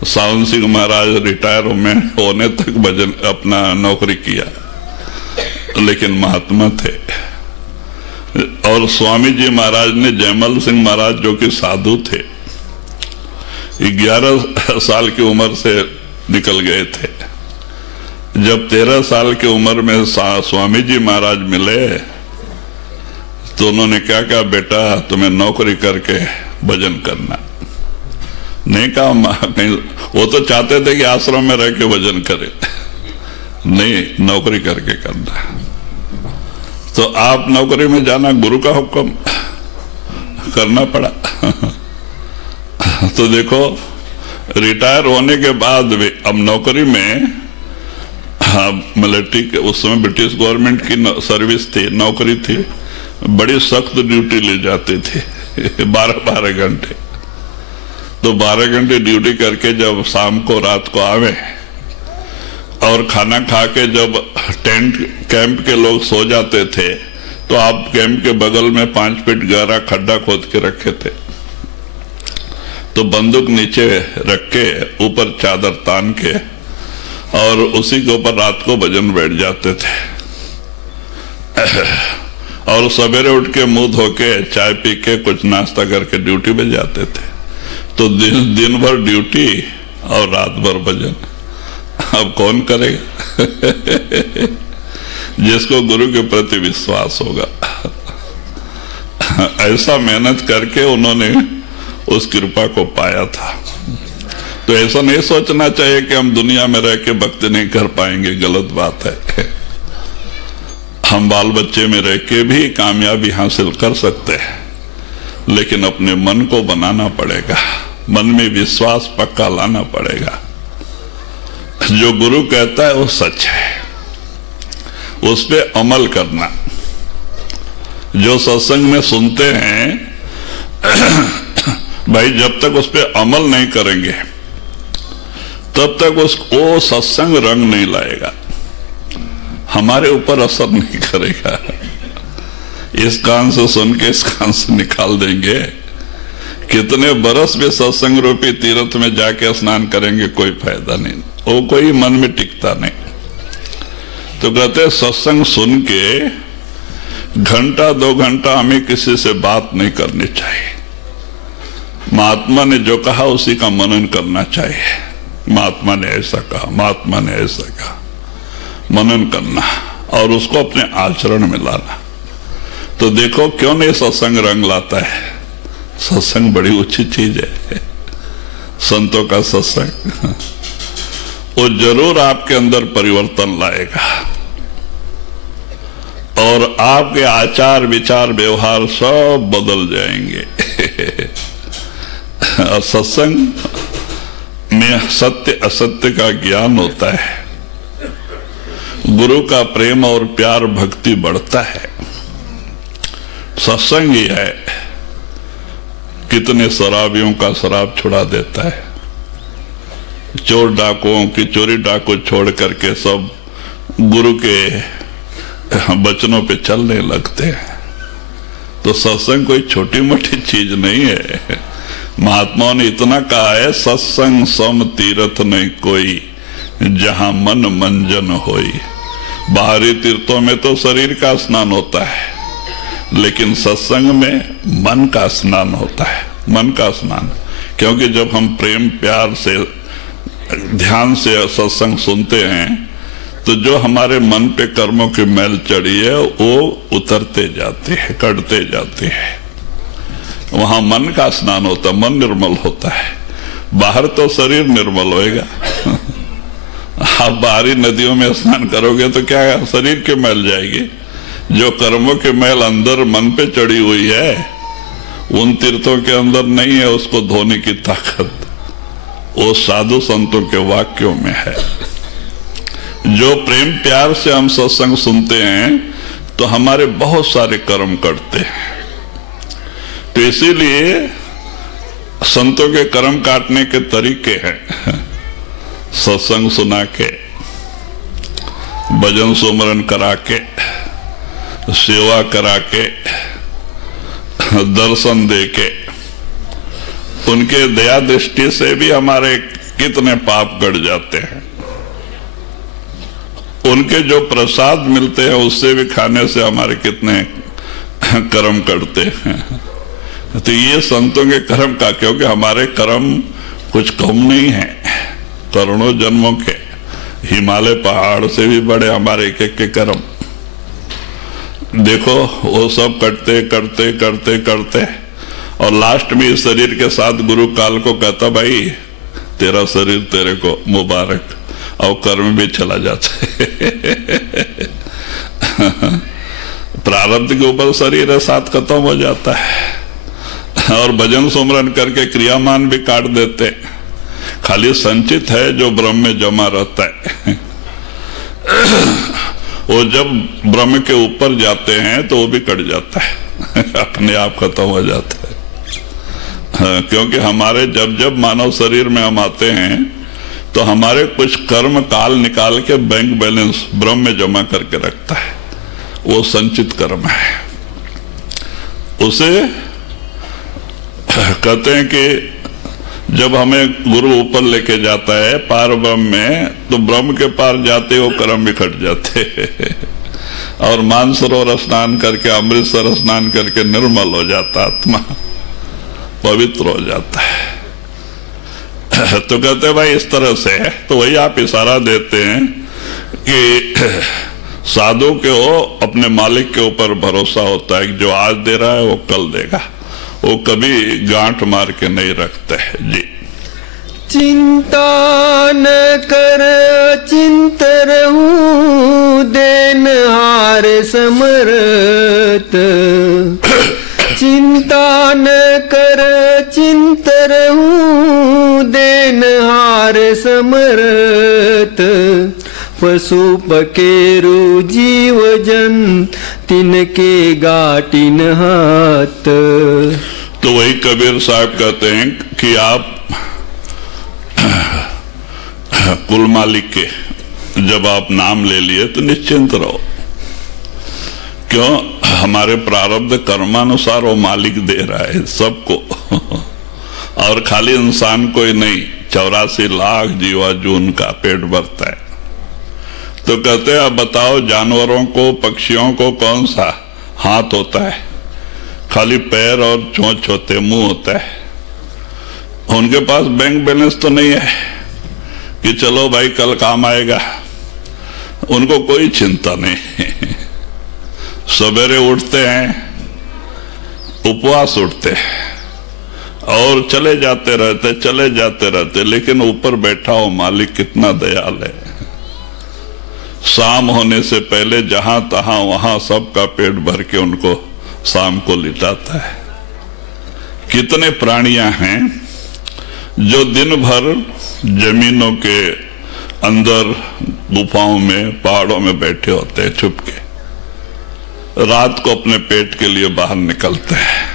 सावन सिंह महाराज रिटायर होने तक भजन अपना नौकरी किया, लेकिन महात्मा थे। और स्वामी जी महाराज ने जयमल सिंह महाराज जो कि साधु थे, 11 साल की उम्र से निकल गए थे। जब 13 साल की उम्र में स्वामी जी महाराज मिले तो उन्होंने क्या कहा, बेटा तुम्हें नौकरी करके भजन करना। नहीं कहा कहीं, वो तो चाहते थे कि आश्रम में रह के भजन करे, नहीं नौकरी करके करना। तो आप नौकरी में जाना, गुरु का हुक्म करना पड़ा। तो देखो रिटायर होने के बाद भी अब नौकरी में, मिलिट्री के उस समय ब्रिटिश गवर्नमेंट की सर्विस थी, नौकरी थी, बड़ी सख्त ड्यूटी ली जाती थी। 12-12 घंटे। तो 12 घंटे ड्यूटी करके जब शाम को रात को आवे और खाना खा के जब टेंट कैंप के लोग सो जाते थे तो आप कैंप के बगल में 5 फीट गहरा खड्डा खोद के रखे थे। तो बंदूक नीचे रख के ऊपर चादर तान के और उसी के ऊपर रात को भजन बैठ जाते थे। और सवेरे उठ के मुंह धो के चाय पी के कुछ नाश्ता करके ड्यूटी पे जाते थे। तो दिन भर ड्यूटी और रात भर भजन। अब कौन करेगा? जिसको गुरु के प्रति विश्वास होगा। ऐसा मेहनत करके उन्होंने उस कृपा को पाया था। तो ऐसा नहीं सोचना चाहिए कि हम दुनिया में रह के भक्ति नहीं कर पाएंगे, गलत बात है। हम बाल बच्चे में रह के भी कामयाबी हासिल कर सकते हैं, लेकिन अपने मन को बनाना पड़ेगा, मन में विश्वास पक्का लाना पड़ेगा। जो गुरु कहता है वो सच है, उस पे अमल करना। जो सत्संग में सुनते हैं भाई, जब तक उस पे अमल नहीं करेंगे तब तक वो सत्संग रंग नहीं लाएगा, हमारे ऊपर असर नहीं करेगा। इस कान से सुन के इस कान से निकाल देंगे। कितने बरस भी सत्संग रूपी तीर्थ में जाके स्नान करेंगे, कोई फायदा नहीं, वो कोई मन में टिकता नहीं। तो कहते सत्संग सुन के घंटा 2 घंटा हमें किसी से बात नहीं करनी चाहिए। महात्मा ने जो कहा उसी का मनन करना चाहिए। महात्मा ने ऐसा कहा, महात्मा ने ऐसा कहा, मनन करना और उसको अपने आचरण में लाना। तो देखो क्यों नहीं सत्संग रंग लाता है। सत्संग बड़ी ऊंची चीज है। संतों का सत्संग वो जरूर आपके अंदर परिवर्तन लाएगा और आपके आचार विचार व्यवहार सब बदल जाएंगे। और सत्संग में सत्य असत्य का ज्ञान होता है, गुरु का प्रेम और प्यार भक्ति बढ़ता है। सत्संग ही है कितने शराबियों का शराब छुड़ा देता है। चोर डाकुओं की चोरी डाकू छोड़ करके सब गुरु के वचनों पे चलने लगते हैं। तो सत्संग कोई छोटी मोटी चीज नहीं है। महात्माओं ने इतना कहा है, सत्संग सम तीर्थ नहीं कोई, जहां मन मंजन होई। बाहरी तीर्थों में तो शरीर का स्नान होता है, लेकिन सत्संग में मन का स्नान होता है, मन का स्नान। क्योंकि जब हम प्रेम प्यार से ध्यान से सत्संग सुनते हैं तो जो हमारे मन पे कर्मों की मैल चढ़ी है वो उतरते जाती है, कटते जाती है। वहां मन का स्नान होता, मन निर्मल होता है। बाहर तो शरीर निर्मल होएगा। आप बाहरी नदियों में स्नान करोगे तो क्या शरीर की मैल जाएगी। जो कर्मों की मैल अंदर मन पे चढ़ी हुई है उन तीर्थों के अंदर नहीं है, उसको धोने की ताकत वो साधु संतों के वाक्यों में है। जो प्रेम प्यार से हम सत्संग सुनते हैं तो हमारे बहुत सारे कर्म करते हैं। तो इसीलिए संतों के कर्म काटने के तरीके हैं। सत्संग सुना के, भजन सुमरन करा के, सेवा करा के, दर्शन दे के, उनके दया दृष्टि से भी हमारे कितने पाप कट जाते हैं। उनके जो प्रसाद मिलते हैं उससे भी खाने से हमारे कितने कर्म करते हैं। तो ये संतों के कर्म का, क्योंकि हमारे कर्म कुछ कम नहीं है, करोड़ों जन्मों के, हिमालय पहाड़ से भी बड़े हमारे एक एक के कर्म। देखो वो सब करते करते करते करते और लास्ट में इस शरीर के साथ गुरु काल को कहता भाई तेरा शरीर तेरे को मुबारक, और कर्म भी चला जाता है। प्रारब्ध के ऊपर शरीर है साथ खत्म हो जाता है और भजन सुमरन करके क्रियामान भी काट देते। खाली संचित है जो ब्रह्म में जमा रहता है। वो जब ब्रह्म के ऊपर जाते हैं तो वो भी कट जाता है, अपने आप खत्म हो जाता है। क्योंकि हमारे जब जब मानव शरीर में हम आते हैं तो हमारे कुछ कर्म काल निकाल के बैंक बैलेंस ब्रह्म में जमा करके रखता है, वो संचित कर्म है। उसे कहते हैं कि जब हमें गुरु ऊपर लेके जाता है पार ब्रह्म में, तो ब्रह्म के पार जाते वो कर्म भी कट जाते और मानसरोवर स्नान करके, अमृतसर स्नान करके निर्मल हो जाता, आत्मा पवित्र हो जाता है। तो कहते हैं भाई इस तरह से है। तो वही आप इशारा देते हैं कि साधु के हो अपने मालिक के ऊपर भरोसा होता है कि जो आज दे रहा है वो कल देगा, वो कभी गांठ मार के नहीं रखते हैं। जी चिंता न कर चिंत रहूं देनहार समर्थ, चिंता न कर चिंत रहूं देनहार समर्थ, पशु पकेरु जीव जन तिनके गाटिन हाथ। तो वही कबीर साहब कहते हैं कि आप कुल मालिक के जब आप नाम ले लिए तो निश्चिंत रहो। क्यों? हमारे प्रारब्ध कर्मानुसार वो मालिक दे रहा है सबको और खाली इंसान को ही नहीं, 84 लाख जीवा जून का पेट भरता है। तो कहते हैं अब बताओ जानवरों को, पक्षियों को कौन सा हाथ होता है? खाली पैर और चोंच होते, मुंह होता है। उनके पास बैंक बैलेंस तो नहीं है कि चलो भाई कल काम आएगा। उनको कोई चिंता नहीं। सवेरे उठते हैं, उपवास उठते हैं और चले जाते रहते, लेकिन ऊपर बैठा हो मालिक कितना दयाल है। शाम होने से पहले जहां तहां वहां सबका पेट भर के उनको शाम को लिटाता है। कितने प्राणियां हैं जो दिन भर जमीनों के अंदर, गुफाओं में, पहाड़ों में बैठे होते हैं छुप के, रात को अपने पेट के लिए बाहर निकलते हैं।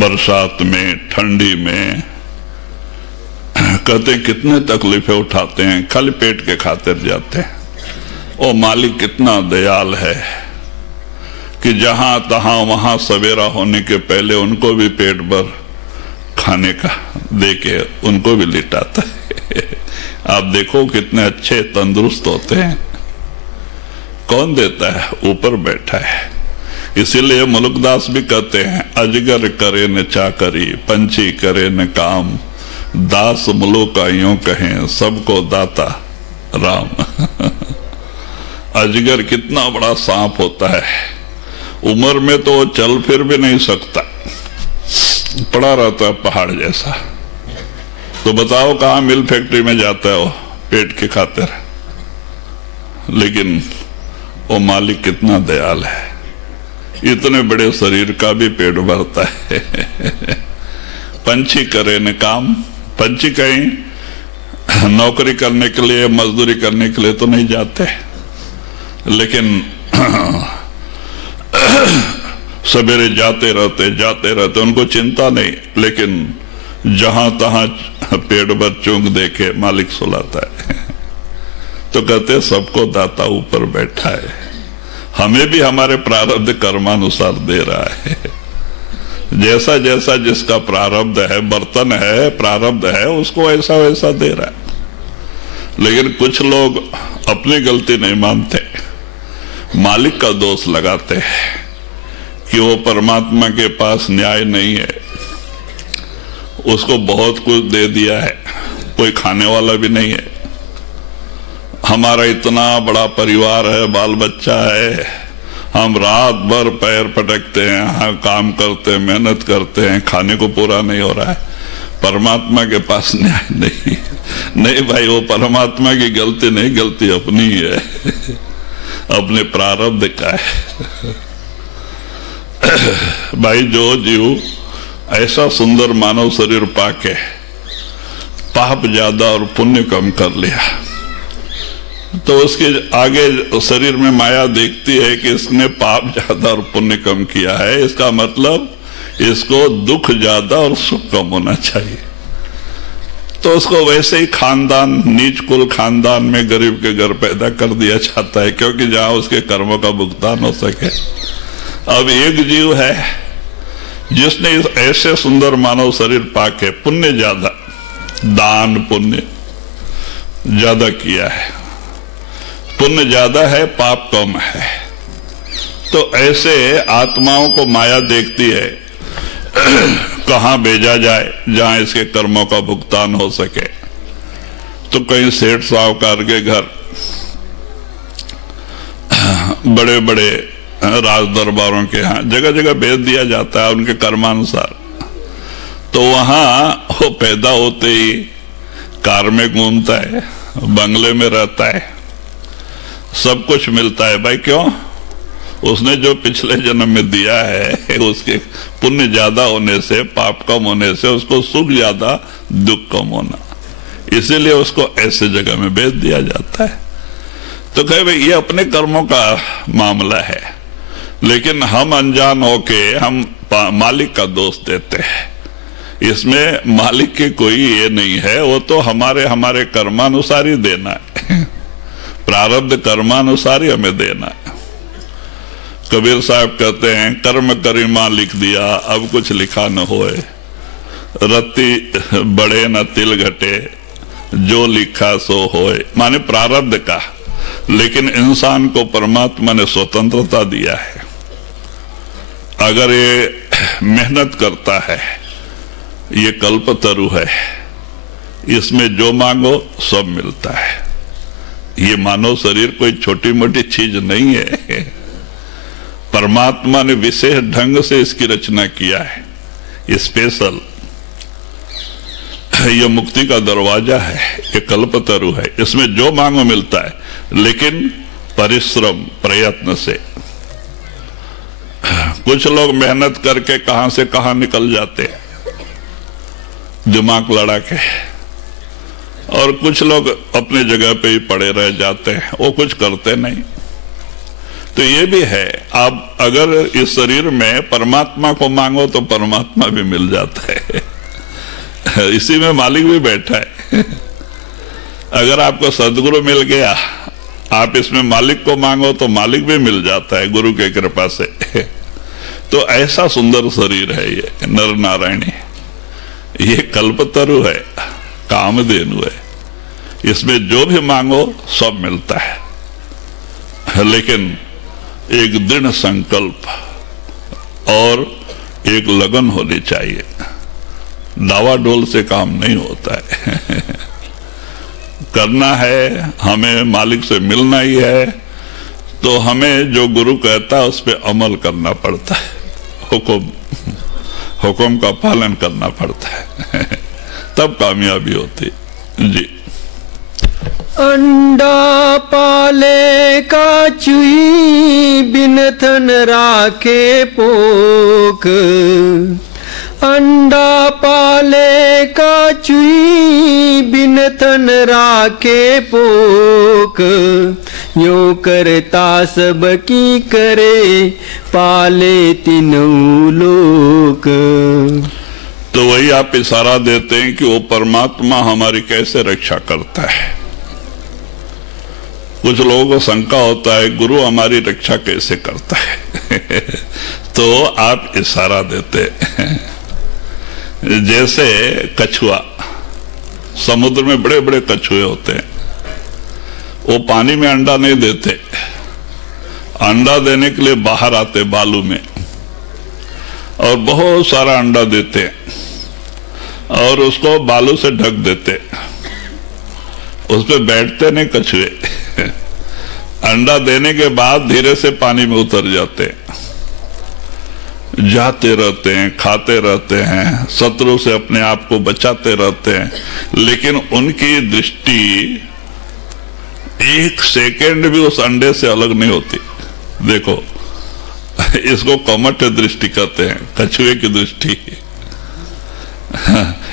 बरसात में, ठंडी में, कहते कितने तकलीफें उठाते हैं, खाली पेट के खातिर जाते हैं। ओ मालिक कितना दयाल है कि जहां तहां वहां सवेरा होने के पहले उनको भी पेट भर खाने का देके उनको भी लिटाता है। आप देखो कितने अच्छे तंदुरुस्त होते हैं। कौन देता है? ऊपर बैठा है। इसीलिए मुलुकदास भी कहते हैं अजगर करे न चाकरी, पंछी करे न काम, दास मुलुक यूं कहें सबको दाता राम। अजगर कितना बड़ा सांप होता है, उम्र में तो वो चल फिर भी नहीं सकता, पड़ा रहता है पहाड़ जैसा। तो बताओ कहाँ मिल फैक्ट्री में जाता है वो पेट के खातिर। लेकिन वो मालिक कितना दयाल है, इतने बड़े शरीर का भी पेट भरता है। पंछी करे न काम, पंछी कहीं नौकरी करने के लिए, मजदूरी करने के लिए तो नहीं जाते, लेकिन सवेरे जाते रहते, उनको चिंता नहीं, लेकिन जहां तहां पेट भर चूंग देके मालिक सुलाता है। तो कहते सबको दाता ऊपर बैठा है, हमें भी हमारे प्रारब्ध कर्मानुसार दे रहा है। जैसा जैसा जिसका प्रारब्ध है, बर्तन है, प्रारब्ध है, उसको ऐसा वैसा दे रहा है। लेकिन कुछ लोग अपनी गलती नहीं मानते, मालिक का दोष लगाते हैं कि वो परमात्मा के पास न्याय नहीं है, उसको बहुत कुछ दे दिया है, कोई खाने वाला भी नहीं है। हमारा इतना बड़ा परिवार है, बाल बच्चा है, हम रात भर पैर पटकते हैं, काम करते हैं, मेहनत करते हैं, खाने को पूरा नहीं हो रहा है, परमात्मा के पास न्याय नहीं। नहीं भाई, वो परमात्मा की गलती नहीं, गलती अपनी ही है, अपने प्रारब्ध का है। भाई जो जीव ऐसा सुंदर मानव शरीर पाके पाप ज्यादा और पुण्य कम कर लिया, तो उसके आगे शरीर में माया देखती है कि इसने पाप ज्यादा और पुण्य कम किया है, इसका मतलब इसको दुख ज्यादा और सुख कम होना चाहिए। तो उसको वैसे ही खानदान, नीच कुल खानदान में गरीब के घर पैदा कर दिया जाता है, क्योंकि जहां उसके कर्मों का भुगतान हो सके। अब एक जीव है जिसने ऐसे सुंदर मानव शरीर पाके पुण्य ज्यादा, दान पुण्य ज्यादा किया है, पुण्य ज्यादा है, पाप कम है। तो ऐसे आत्माओं को माया देखती है कहां भेजा जाए जहां इसके कर्मों का भुगतान हो सके। तो कहीं सेठ साहूकार के घर, बड़े बड़े राज दरबारों के यहाँ जगह जगह भेज दिया जाता है उनके कर्मानुसार। तो वहां वो पैदा होते ही कार में घूमता है, बंगले में रहता है, सब कुछ मिलता है। भाई क्यों? उसने जो पिछले जन्म में दिया है, उसके पुण्य ज्यादा होने से, पाप कम होने से उसको सुख ज्यादा, दुख कम होना, इसीलिए उसको ऐसे जगह में भेज दिया जाता है। तो कहे भाई ये अपने कर्मों का मामला है, लेकिन हम अनजान होके हम मालिक का दोष देते हैं। इसमें मालिक की कोई ये नहीं है, वो तो हमारे कर्मानुसार ही देना है, प्रारब्ध कर्मानुसार ही हमें देना है। कबीर साहब कहते हैं कर्म करीमा लिख दिया, अब कुछ लिखा न होए, रत्ती बड़े न तिल घटे, जो लिखा सो होए। माने प्रारब्ध का, लेकिन इंसान को परमात्मा ने स्वतंत्रता दिया है। अगर ये मेहनत करता है, ये कल्पतरु है, इसमें जो मांगो सब मिलता है। ये मानव शरीर कोई छोटी मोटी चीज नहीं है, परमात्मा ने विशेष ढंग से इसकी रचना किया है, ये स्पेशल। ये मुक्ति का दरवाजा है, ये कल्पतरु है, इसमें जो मांगो मिलता है, लेकिन परिश्रम प्रयत्न से। कुछ लोग मेहनत करके कहां से कहां निकल जाते हैं दिमाग लड़ा के, और कुछ लोग अपने जगह पे ही पड़े रह जाते हैं, वो कुछ करते नहीं। तो ये भी है, आप अगर इस शरीर में परमात्मा को मांगो तो परमात्मा भी मिल जाता है, इसी में मालिक भी बैठा है। अगर आपको सदगुरु मिल गया, आप इसमें मालिक को मांगो तो मालिक भी मिल जाता है गुरु के कृपा से। तो ऐसा सुंदर शरीर है ये नर नारायणी, ये कल्पतरु है, कामधेनु है, इसमें जो भी मांगो सब मिलता है। लेकिन एक दृढ़ संकल्प और एक लगन होनी चाहिए, डावाडोल से काम नहीं होता है। करना है, हमें मालिक से मिलना ही है, तो हमें जो गुरु कहता है उस पर अमल करना पड़ता है, हुक्म का पालन करना पड़ता है तब कामयाबी होती जी। अंडा पाले का चुई बिन थन राखे पोक, अंडा पाले का चुई बिन थन राखे पोक, यो करता सब की करे पाले तीनों लोक। तो वही आप इशारा देते हैं कि वो परमात्मा हमारी कैसे रक्षा करता है। कुछ लोगों को शंका होता है गुरु हमारी रक्षा कैसे करता है तो आप इशारा देते हैं। जैसे कछुआ, समुद्र में बड़े बड़े कछुए होते हैं, वो पानी में अंडा नहीं देते, अंडा देने के लिए बाहर आते बालू में और बहुत सारा अंडा देते और उसको बालू से ढक देते, उस पे बैठते नहीं कछुए। अंडा देने के बाद धीरे से पानी में उतर जाते, जाते रहते हैं, खाते रहते हैं, शत्रु से अपने आप को बचाते रहते हैं, लेकिन उनकी दृष्टि एक सेकेंड भी उस अंडे से अलग नहीं होती। देखो, इसको कमठ दृष्टि कहते हैं, कछुए की दृष्टि।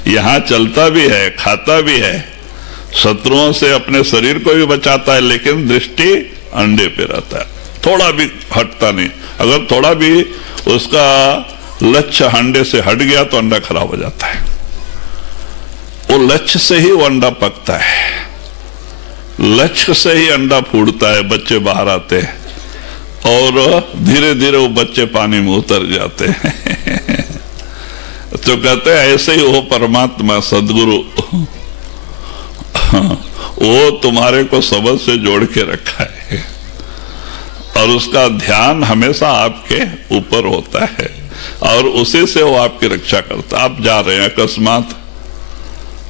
यहां चलता भी है, खाता भी है, शत्रुओं से अपने शरीर को भी बचाता है, लेकिन दृष्टि अंडे पे रहता है, थोड़ा भी हटता नहीं। अगर थोड़ा भी उसका लक्ष्य अंडे से हट गया तो अंडा खराब हो जाता है। वो लक्ष्य से ही वो अंडा पकता है, लक्ष्य से ही अंडा फूटता है, बच्चे बाहर आते हैं और धीरे धीरे वो बच्चे पानी में उतर जाते हैं तो कहते हैं ऐसे ही वो परमात्मा सदगुरु वो तुम्हारे को सबद से जोड़ के रखा है और उसका ध्यान हमेशा आपके ऊपर होता है और उसी से वो आपकी रक्षा करता है। आप जा रहे हैं,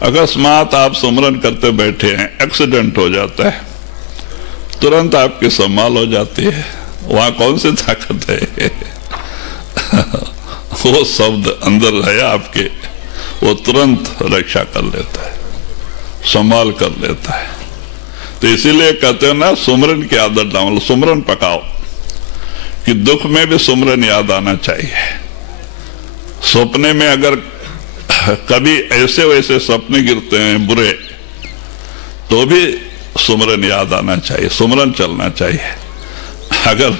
अकस्मात आप सुमरन करते बैठे हैं, एक्सीडेंट हो जाता है, तुरंत आपकी संभाल हो जाती है। वहां कौन सी ताकत है वो शब्द अंदर है आपके, वो तुरंत रक्षा कर लेता है, संभाल कर लेता है। तो इसीलिए कहते हैं ना, सुमरन की आदत डालो, सुमरन पकाओ, कि दुख में भी सुमरन याद आना चाहिए। सपने में अगर कभी ऐसे वैसे सपने गिरते हैं बुरे, तो भी सुमरन याद आना चाहिए, सुमरन चलना चाहिए। अगर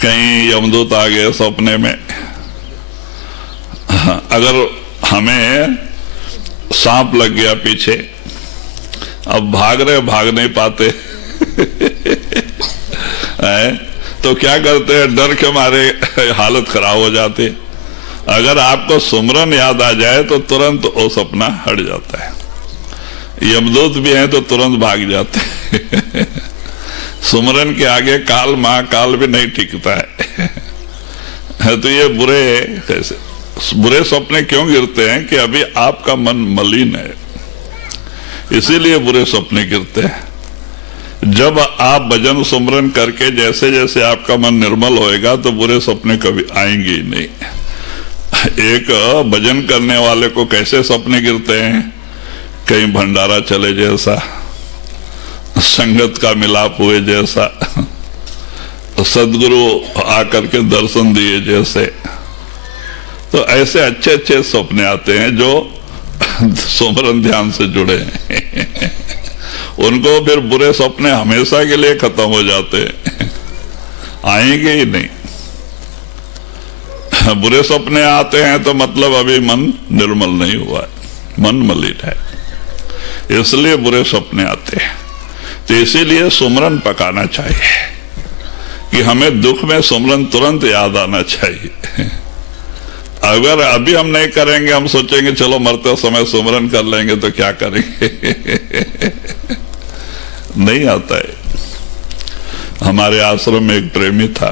कहीं यमदूत आ गए सपने में, अगर हमें सांप लग गया पीछे, अब भाग नहीं पाते तो क्या करते हैं, डर के मारे हालत खराब हो जाती। अगर आपको सुमरन याद आ जाए तो तुरंत वो सपना हट जाता है। यमदूत भी हैं तो तुरंत भाग जाते हैं सुमरन के आगे काल महाकाल भी नहीं टिकता है तो ये बुरे सपने क्यों गिरते हैं कि अभी आपका मन मलिन है, इसीलिए बुरे सपने गिरते हैं। जब आप भजन सुमरन करके जैसे जैसे आपका मन निर्मल होएगा तो बुरे सपने कभी आएंगे ही नहीं। एक भजन करने वाले को कैसे सपने गिरते हैं, कहीं भंडारा चले जैसा, संगत का मिलाप हुए जैसा, सदगुरु आकर के दर्शन दिए जैसे, तो ऐसे अच्छे अच्छे सपने आते हैं जो सुमरन ध्यान से जुड़े हैं उनको फिर बुरे सपने हमेशा के लिए खत्म हो जाते हैं, आएंगे ही नहीं। बुरे सपने आते हैं तो मतलब अभी मन निर्मल नहीं हुआ है, मन मलिन है, इसलिए बुरे सपने आते हैं। तो इसीलिए सुमरन पकाना चाहिए कि हमें दुख में सुमरन तुरंत याद आना चाहिए। अगर अभी हम नहीं करेंगे, हम सोचेंगे चलो मरते समय सुमरन कर लेंगे तो क्या करेंगे नहीं आता है। हमारे आश्रम में एक प्रेमी था,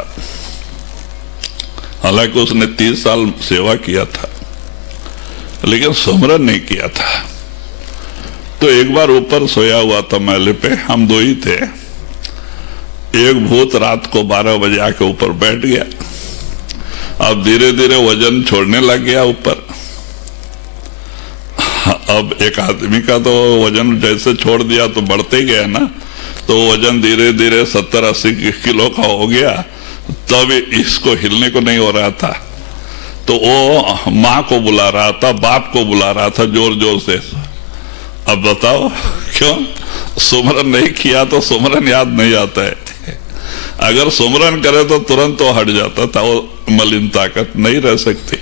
हालांकि उसने 30 साल सेवा किया था, लेकिन सुमरन नहीं किया था। तो एक बार ऊपर सोया हुआ था महले पे, हम दो ही थे। एक भूत रात को 12 बजे आके ऊपर बैठ गया। अब धीरे धीरे वजन छोड़ने लग गया ऊपर। अब एक आदमी का तो वजन जैसे छोड़ दिया तो बढ़ते गया ना, तो वजन धीरे धीरे 70-80 किलो का हो गया। तब इसको हिलने को नहीं हो रहा था, तो वो माँ को बुला रहा था, बाप को बुला रहा था जोर जोर से। अब बताओ क्यों? सुमरन नहीं किया तो सुमरन याद नहीं आता है। अगर सुमरन करे तो तुरंत तो हट जाता था, वो मलिन ताकत नहीं रह सकती।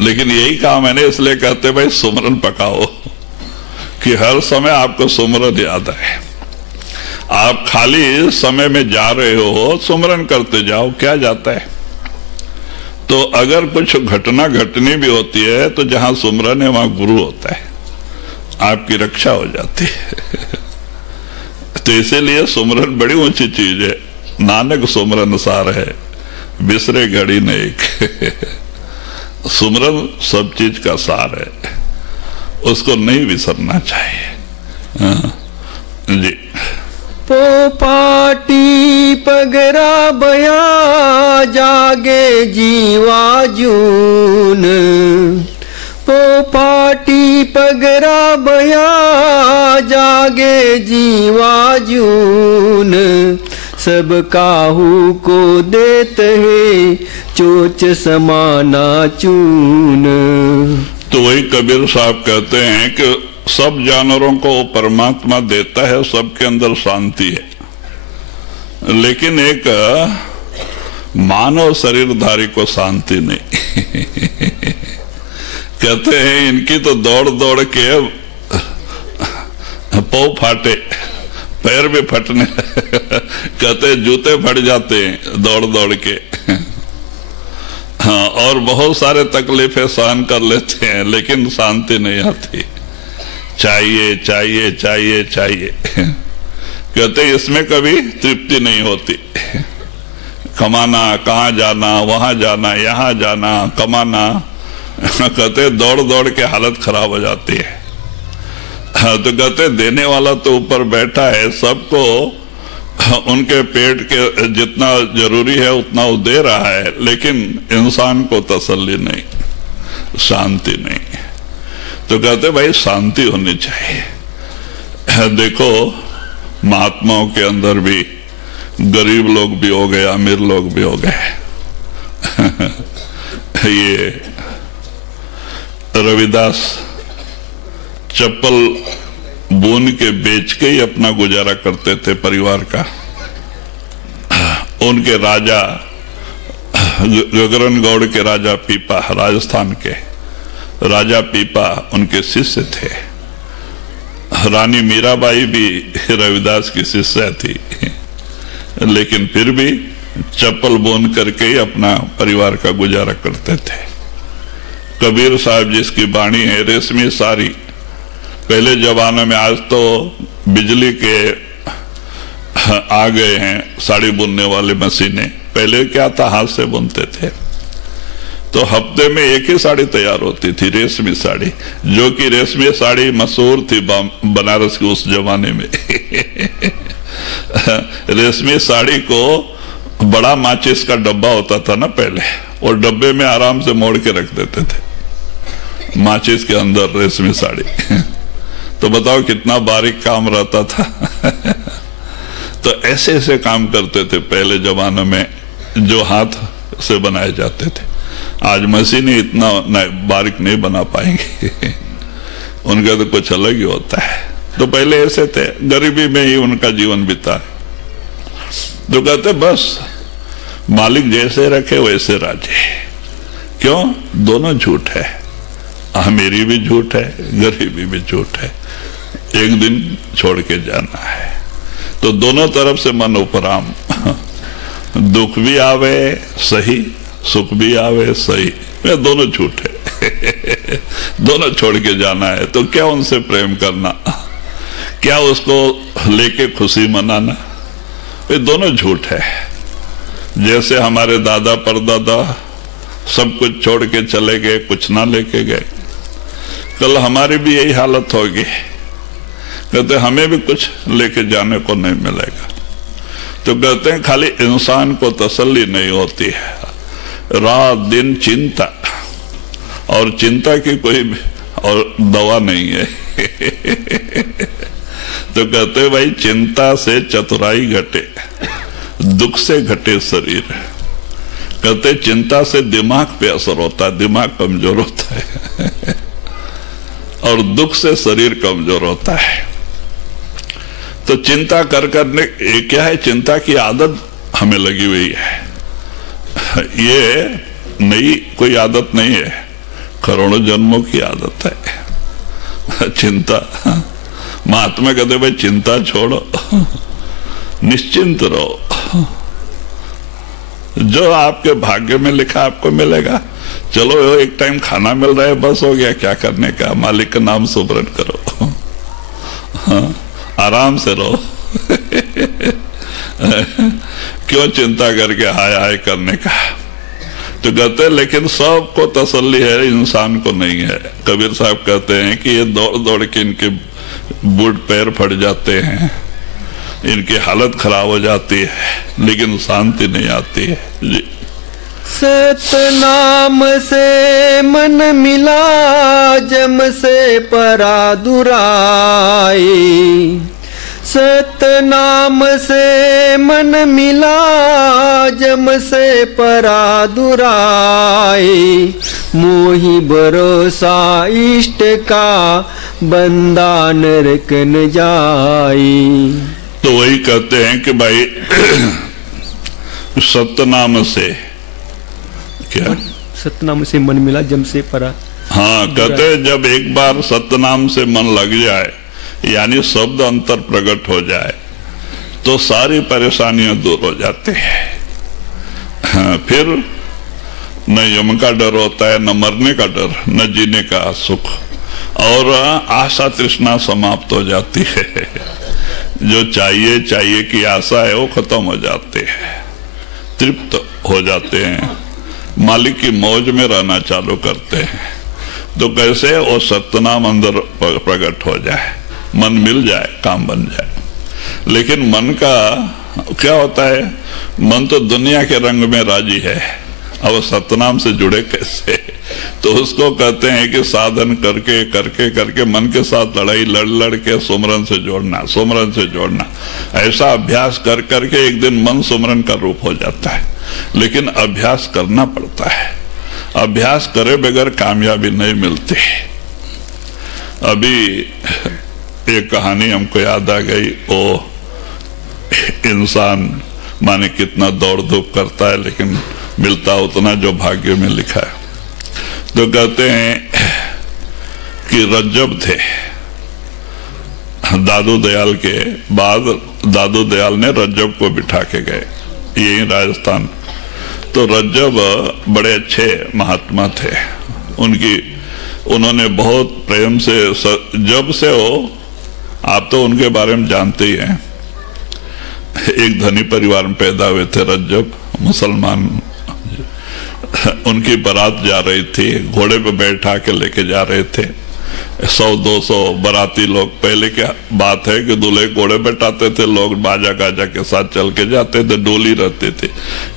लेकिन यही काम है ना, इसलिए कहते भाई सुमरन पकाओ कि हर समय आपको सुमरन याद है। आप खाली समय में जा रहे हो, सुमरन करते जाओ, क्या जाता है। तो अगर कुछ घटना घटनी भी होती है तो जहां सुमरन है वहां गुरु होता है, आपकी रक्षा हो जाती है। तो इसीलिए सुमरन बड़ी ऊंची चीज है। नानक सुमरन सार है, बिसरे घड़ी न एक। सुमरन सब चीज का सार है, उसको नहीं विसरना चाहिए। जी। पोपाटी पगरा बया जागे जीवा जून, पोपाटी पगरा बया जागे जीवा जून, सब काहू को देते है चोच समाना चून। तो वही कबीर साहब कहते हैं कि सब जानवरों को परमात्मा देता है, सबके अंदर शांति है, लेकिन एक मानव शरीरधारी को शांति नहीं। कहते हैं इनकी तो दौड़ दौड़ के पाँव फाटे, पैर भी फटने। कहते जूते फट जाते हैं दौड़ दौड़ के। हाँ, और बहुत सारे तकलीफें सहन कर लेते हैं, लेकिन शांति नहीं आती। चाहिए चाहिए चाहिए चाहिए। कहते इसमें कभी तृप्ति नहीं होती। कमाना, कहाँ जाना, वहां जाना, यहाँ जाना, कमाना। कहते दौड़ दौड़ के हालत खराब हो जाती है। तो कहते देने वाला तो ऊपर बैठा है, सबको उनके पेट के जितना जरूरी है उतना वो दे रहा है, लेकिन इंसान को तसल्ली नहीं, शांति नहीं। तो कहते भाई शांति होनी चाहिए। देखो महात्माओं के अंदर भी गरीब लोग भी हो गए, अमीर लोग भी हो गए। ये रविदास चप्पल बुन के बेच के ही अपना गुजारा करते थे परिवार का। उनके राजा गगरनगौड़ के राजा पीपा, राजस्थान के राजा पीपा उनके शिष्य थे। रानी मीराबाई भी रविदास की शिष्य थी, लेकिन फिर भी चप्पल बुन करके ही अपना परिवार का गुजारा करते थे। कबीर साहब जिसकी वाणी है, रेशमी साड़ी। पहले जमाने में, आज तो बिजली के आ गए हैं साड़ी बुनने वाले मशीनें, पहले क्या था हाथ से बुनते थे। तो हफ्ते में एक ही साड़ी तैयार होती थी, रेशमी साड़ी, जो कि रेशमी साड़ी मशहूर थी बनारस के उस जमाने में। रेशमी साड़ी को बड़ा माचिस का डब्बा होता था ना पहले, और डब्बे में आराम से मोड़ के रख देते थे माचिस के अंदर रेशमी साड़ी। तो बताओ कितना बारीक काम रहता था। तो ऐसे ऐसे काम करते थे पहले जमाने में, जो हाथ से बनाए जाते थे। आज मशीनें इतना बारीक नहीं बना पाएंगे। उनका तो कुछ अलग ही होता है। तो पहले ऐसे थे, गरीबी में ही उनका जीवन बीता है। तो कहते बस मालिक जैसे रखे वैसे राजे। क्यों? दोनों झूठ है, अमीरी भी झूठ है, गरीबी भी झूठ है, एक दिन छोड़ के जाना है। तो दोनों तरफ से मन उपराम। दुख भी आवे सही, सुख भी आवे सही, वे दोनों झूठ है। दोनों छोड़ के जाना है। तो क्या उनसे प्रेम करना, क्या उसको लेके खुशी मनाना, वे दोनों झूठ है। जैसे हमारे दादा परदादा सब कुछ छोड़ के चले गए, कुछ ना लेके गए, कल हमारी भी यही हालत होगी। कहते हमें भी कुछ लेके जाने को नहीं मिलेगा। तो कहते हैं खाली इंसान को तसल्ली नहीं होती है, रात दिन चिंता, और चिंता की कोई और दवा नहीं है। तो कहते भाई चिंता से चतुराई घटे, दुख से घटे शरीर। कहते चिंता से दिमाग पे असर होता है, दिमाग कमजोर होता है, और दुख से शरीर कमजोर होता है। तो चिंता करने क्या है, चिंता की आदत हमें लगी हुई है। ये नई कोई आदत नहीं है, करोड़ों जन्मों की आदत है चिंता। महात्मा कहते भाई चिंता छोड़ो, निश्चिंत रहो, जो आपके भाग्य में लिखा आपको मिलेगा। चलो एक टाइम खाना मिल रहा है, बस हो गया, क्या करने का, मालिक का नाम सुमरन करो, हाँ, आराम से रहो। क्यों चिंता करके हाय हाय करने का। तो कहते हैं लेकिन सबको तसल्ली है, इंसान को नहीं है। कबीर साहब कहते हैं कि ये दौड़ दौड़ के इनके बूट पैर फट जाते हैं, इनकी हालत खराब हो जाती है, लेकिन शांति नहीं आती है जी। सतनाम से मन मिला, जम से परा दुराई। सतनाम से मन मिला, जम से परा दुराई। मोहि भरोसा इष्ट का, बंदा नरक न जाई। तो वही कहते हैं कि भाई सतनाम से क्या, सतनाम से मन मिला, जम से परा। हाँ, कहते हैं जब एक बार सतनाम से मन लग जाए, यानी शब्द अंतर प्रकट हो जाए, तो सारी परेशानियां दूर हो जाती है। हाँ, फिर न यम का डर होता है, न मरने का डर, न जीने का सुख, और आशा तृष्णा समाप्त हो जाती है। जो चाहिए चाहिए की आशा है वो खत्म हो जाती है, तृप्त हो जाते हैं, मालिक की मौज में रहना चालू करते हैं। तो कैसे वो सतनाम अंदर प्रकट हो जाए, मन मिल जाए, काम बन जाए। लेकिन मन का क्या होता है, मन तो दुनिया के रंग में राजी है, अब सतनाम से जुड़े कैसे। तो उसको कहते हैं कि साधन करके करके करके मन के साथ लड़ाई लड़ लड़ के सुमरन से जोड़ना, सुमरन से जोड़ना। ऐसा अभ्यास कर करके एक दिन मन सुमरन का रूप हो जाता है। लेकिन अभ्यास करना पड़ता है, अभ्यास करे बगैर कामयाबी नहीं मिलती। अभी एक कहानी हमको याद आ गई, वो इंसान माने कितना दौड़ धूप करता है, लेकिन मिलता उतना जो भाग्य में लिखा है। तो कहते हैं कि रज्जब थे, दादू दयाल के बाद दादू दयाल ने रज्जब को बिठा के गए, यही राजस्थान। तो रज्जब बड़े अच्छे महात्मा थे, उन्होंने बहुत प्रेम से, जब से हो, आप तो उनके बारे में जानते ही हैं, एक धनी परिवार में पैदा हुए थे रज्जब, मुसलमान। उनकी बारात जा रही थी, घोड़े पे बैठा के लेके जा रहे थे, 100-200 बाराती लोग। पहले क्या बात है कि दूल्हे घोड़े बैठाते थे, लोग बाजा गाजा के साथ चल के जाते थे, डोली रहते थे।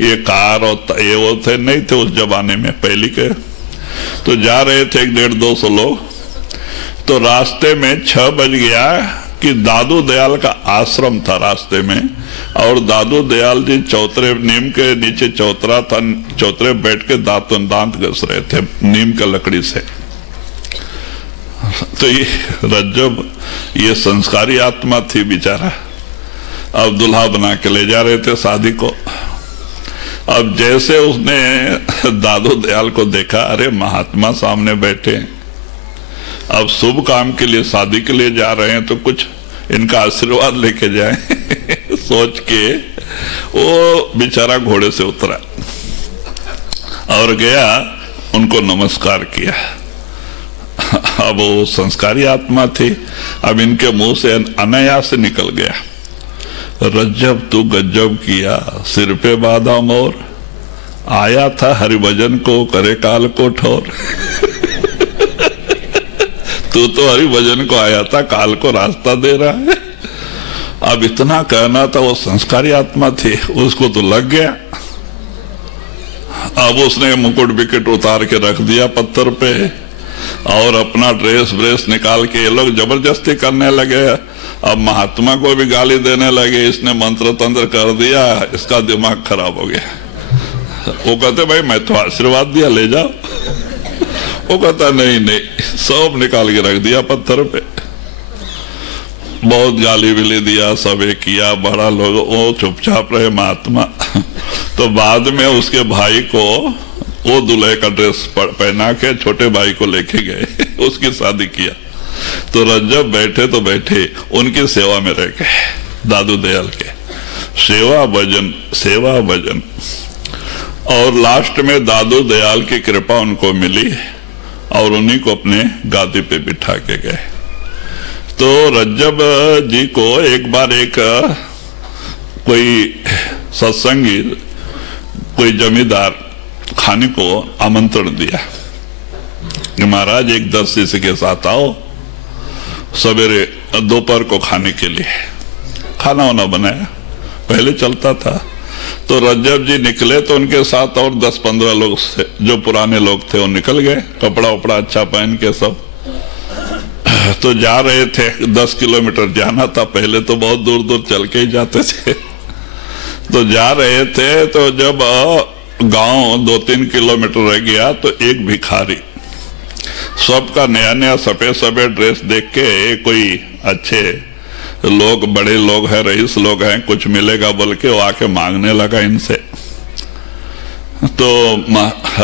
ये कार और ये वो थे नहीं थे उस जमाने में, पहले के। तो जा रहे थे 150-200 लोग। तो रास्ते में 6 बज गया कि दादू दयाल का आश्रम था रास्ते में, और दादू दयाल जी चौतरे, नीम के नीचे चौतरा था, चौतरे बैठ के दांत घस रहे थे नीम का लकड़ी से। तो ये रज्जब, ये संस्कारी आत्मा थी बेचारा, अब दुल्हा बना के ले जा रहे थे शादी को। अब जैसे उसने दादू दयाल को देखा, अरे महात्मा सामने बैठे, अब शुभ काम के लिए, शादी के लिए जा रहे हैं, तो कुछ इनका आशीर्वाद लेके जाएं सोच के वो बेचारा घोड़े से उतरा और गया, उनको नमस्कार किया। अब वो संस्कारी आत्मा थी, अब इनके मुंह से अनायास से निकल गया, रज्जब तू गज्जब किया, सिर पे बांधा मोर, आया था हरिभजन को करे काल को ठोर। तू तो हरिभजन को आया था, काल को रास्ता दे रहा है। अब इतना कहना था, वो संस्कारी आत्मा थी, उसको तो लग गया। अब उसने मुकुट विकेट उतार के रख दिया पत्थर पे और अपना ड्रेस ब्रेस निकाल के ये लोग जबरदस्ती करने लगे। अब महात्मा को भी गाली देने लगे, इसने मंत्र तंत्र कर दिया, इसका दिमाग खराब हो गया। वो कहते भाई मैं तो आशीर्वाद दिया, ले जाओ। वो कहता नहीं नहीं, सब निकाल के रख दिया पत्थर पे। बहुत गाली भी दिया, सब एक किया, बड़ा लोग, वो चुपचाप रहे महात्मा। तो बाद में उसके भाई को वो दूल्हे का ड्रेस पहना के छोटे भाई को लेके गए, उसकी शादी किया। तो रज्जब बैठे तो बैठे उनकी सेवा में रह गए, दादू दयाल के सेवा भजन सेवा भजन। और लास्ट में दादू दयाल की कृपा उनको मिली और उन्हीं को अपने गादी पे बिठा के गए। तो रज्जब जी को एक बार एक कोई सत्संगी, कोई जमींदार खाने को आमंत्रण दिया कि महाराज एक 10 शिष्य के साथ आओ, सवेरे दोपहर को खाने के लिए। खाना वाना बनाया, पहले चलता था। तो रज्जब जी निकले तो उनके साथ और 10-15 लोग जो पुराने लोग थे वो निकल गए, कपड़ा उपड़ा अच्छा पहन के सब। तो जा रहे थे, 10 किलोमीटर जाना था, पहले तो बहुत दूर दूर चल के ही जाते थे। तो जा रहे थे तो जब गांव 2-3 किलोमीटर रह गया तो एक भिखारी, सबका नया नया सफेद सफेद ड्रेस देख के कोई अच्छे लोग, बड़े लोग हैं, रईस लोग हैं, कुछ मिलेगा बोल के वो आके मांगने लगा इनसे। तो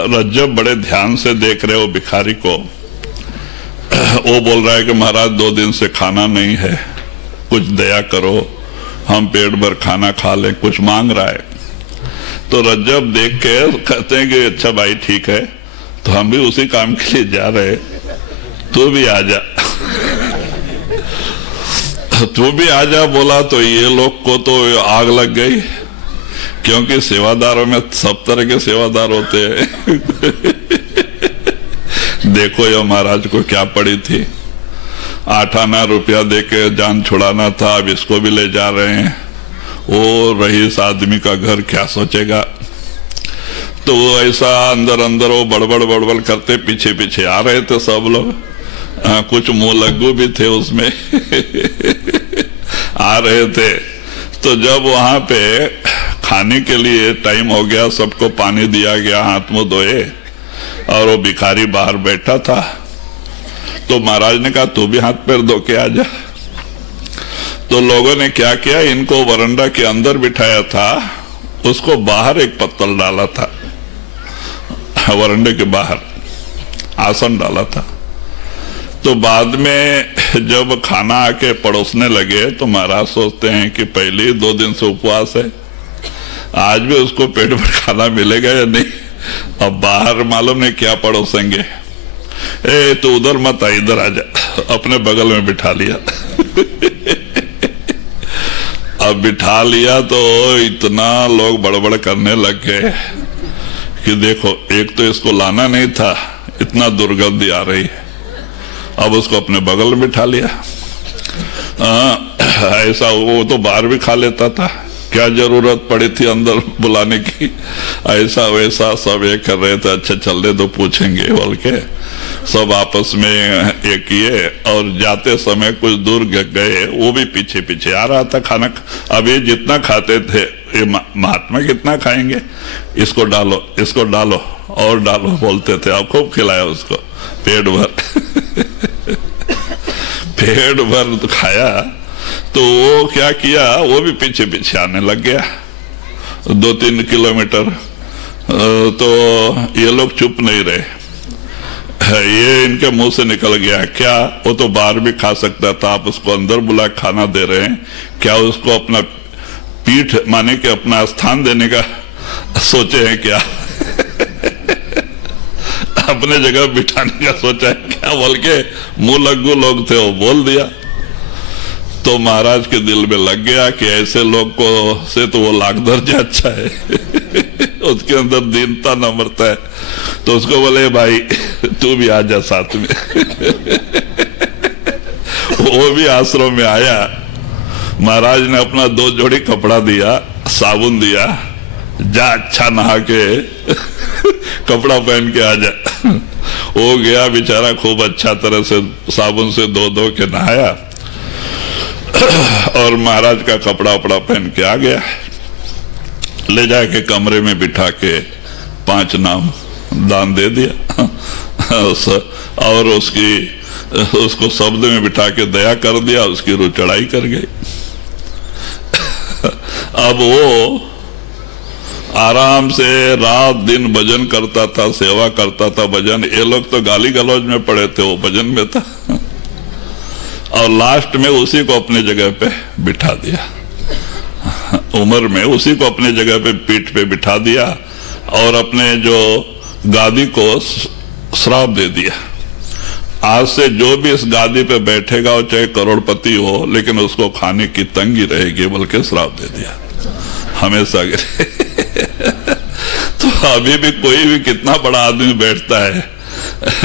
रज्जब बड़े ध्यान से देख रहे वो भिखारी को। वो बोल रहा है कि महाराज 2 दिन से खाना नहीं है, कुछ दया करो, हम पेट भर खाना खा लें, कुछ मांग रहा है। तो रज्जब देख के कहते हैं कि अच्छा भाई ठीक है, तो हम भी उसी काम के लिए जा रहे, तू भी आ जा। तू भी आ जा बोला तो ये लोग को तो आग लग गई, क्योंकि सेवादारों में सब तरह के सेवादार होते हैं। देखो ये महाराज को क्या पड़ी थी, 8 आना रुपया देके जान छुड़ाना था, अब इसको भी ले जा रहे हैं। वो रईस आदमी का घर क्या सोचेगा। तो वो ऐसा अंदर अंदर वो बड़बड़ करते पीछे पीछे आ रहे थे सब लोग। कुछ मुंह लग्गू भी थे उसमें आ रहे थे। तो जब वहां पे खाने के लिए टाइम हो गया, सबको पानी दिया गया, हाथ मुंह धोए, और वो भिखारी बाहर बैठा था। तो महाराज ने कहा तू भी हाथ पैर धो के आ जा। तो लोगों ने क्या किया, इनको वरांडा के अंदर बिठाया था, उसको बाहर एक पत्तल डाला था, वरांडे के बाहर आसन डाला था। तो बाद में जब खाना आके परोसने लगे तो महाराज सोचते हैं कि पहले ही 2 दिन से उपवास है, आज भी उसको पेट भर खाना मिलेगा या नहीं। अब बाहर मालूम नहीं क्या परोसेंगे। ए तो उधर मत आ, इधर आ जा। अपने बगल में बिठा लिया। अब बिठा लिया तो इतना लोग बड़बड़ करने लग गए कि देखो, एक तो इसको लाना नहीं था, इतना दुर्गंध आ रही है, अब उसको अपने बगल में बिठा लिया। ऐसा वो तो बाहर भी खा लेता था, क्या जरूरत पड़ी थी अंदर बुलाने की। ऐसा वैसा सब ये कर रहे थे। अच्छा चलने दो, पूछेंगे बोल के सब आपस में ये किए। और जाते समय कुछ दूर गए, वो भी पीछे पीछे आ रहा था खाना। अब ये जितना खाते थे, ये महात्मा कितना खाएंगे, इसको डालो, इसको डालो और डालो बोलते थे। अब खूब खिलाया उसको पेट भर। पेट भर तो खाया। तो वो क्या किया, वो भी पीछे पीछे आने लग गया 2-3 किलोमीटर। तो ये लोग चुप नहीं रहे, ये इनके मुंह से निकल गया क्या, वो तो बाहर भी खा सकता था, आप उसको अंदर बुला खाना दे रहे हैं क्या, उसको अपना पीठ माने के अपना स्थान देने का सोचे हैं क्या। अपने जगह बिठाने का सोचा है क्या बोल के मुंह लग्गू लोग थे, वो बोल दिया। तो महाराज के दिल में लग गया कि ऐसे लोग को से तो वो लाख दर्जा अच्छा है। उसके अंदर दीनता नम्रता है। तो उसको बोले भाई तू भी आ जा साथ में। वो भी आश्रम में आया, महाराज ने अपना 2 जोड़ी कपड़ा दिया, साबुन दिया, जा अच्छा नहा के कपड़ा पहन के आ जा। वो गया बेचारा, खूब अच्छा तरह से साबुन से धो के नहाया और महाराज का कपड़ा वपड़ा पहन के आ गया। ले जाके कमरे में बिठा के 5 नाम दान दे दिया और उसको शब्द में बिठा के दया कर दिया, उसकी रूह चढ़ाई कर गई। अब वो आराम से रात दिन भजन करता था, सेवा करता था। भजन, ये लोग तो गाली गलौज में पड़े थे, वो भजन में था। और लास्ट में उसी को अपने जगह पे बिठा दिया, उम्र में उसी को अपने जगह पे पीठ पे बिठा दिया और अपने जो गादी को श्राप दे दिया, आज से जो भी इस गादी पे बैठेगा वो चाहे करोड़पति हो, लेकिन उसको खाने की तंगी रहेगी, बल्कि श्राप दे दिया हमेशा के लिए। तो अभी भी कोई भी कितना बड़ा आदमी बैठता है,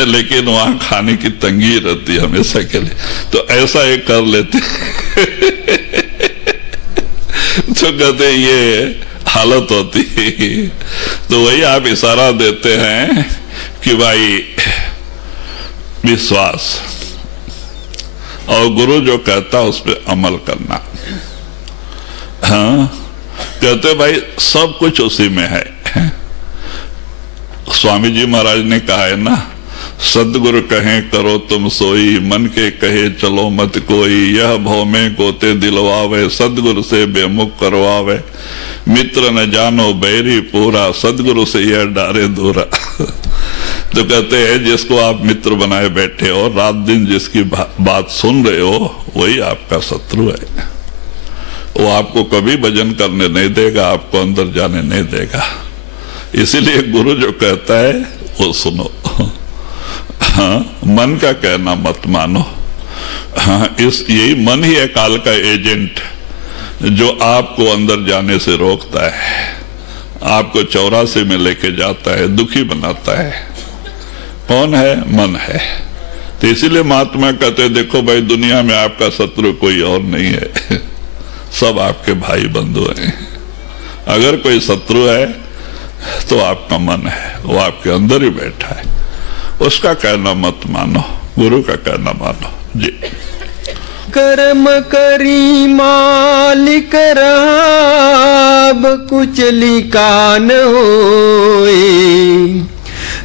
लेकिन वहां खाने की तंगी रहती है हमेशा के लिए। तो ऐसा एक कर लेते तो कहते ये हालत होती। तो वही आप इशारा देते हैं कि भाई विश्वास और गुरु जो कहता उस पर अमल करना। हाँ, कहते भाई सब कुछ उसी में है। स्वामी जी महाराज ने कहा है ना, सदगुरु कहें करो तुम सोई, मन के कहे चलो मत कोई, यह भव में गोते दिलवावे, सदगुरु से बेमुख करवावे, मित्र न जानो बैरी पूरा, सदगुरु से यह डारे दूरा। तो कहते हैं जिसको आप मित्र बनाए बैठे हो, रात दिन जिसकी बात सुन रहे हो, वही आपका शत्रु है। वो आपको कभी भजन करने नहीं देगा, आपको अंदर जाने नहीं देगा। इसीलिए गुरु जो कहता है वो सुनो। हाँ, मन का कहना मत मानो। हाँ, यही मन ही है काल का एजेंट जो आपको अंदर जाने से रोकता है, आपको 84 में लेके जाता है, दुखी बनाता है। कौन है? मन है। तो इसीलिए महात्मा कहते हैं देखो भाई, दुनिया में आपका शत्रु कोई और नहीं है, सब आपके भाई बंधु हैं। अगर कोई शत्रु है तो आपका मन है, वो आपके अंदर ही बैठा है। उसका कहना मत मानो, गुरु का कहना मानो। जी। कर्म करी मालिक राब, कुचली कान होए।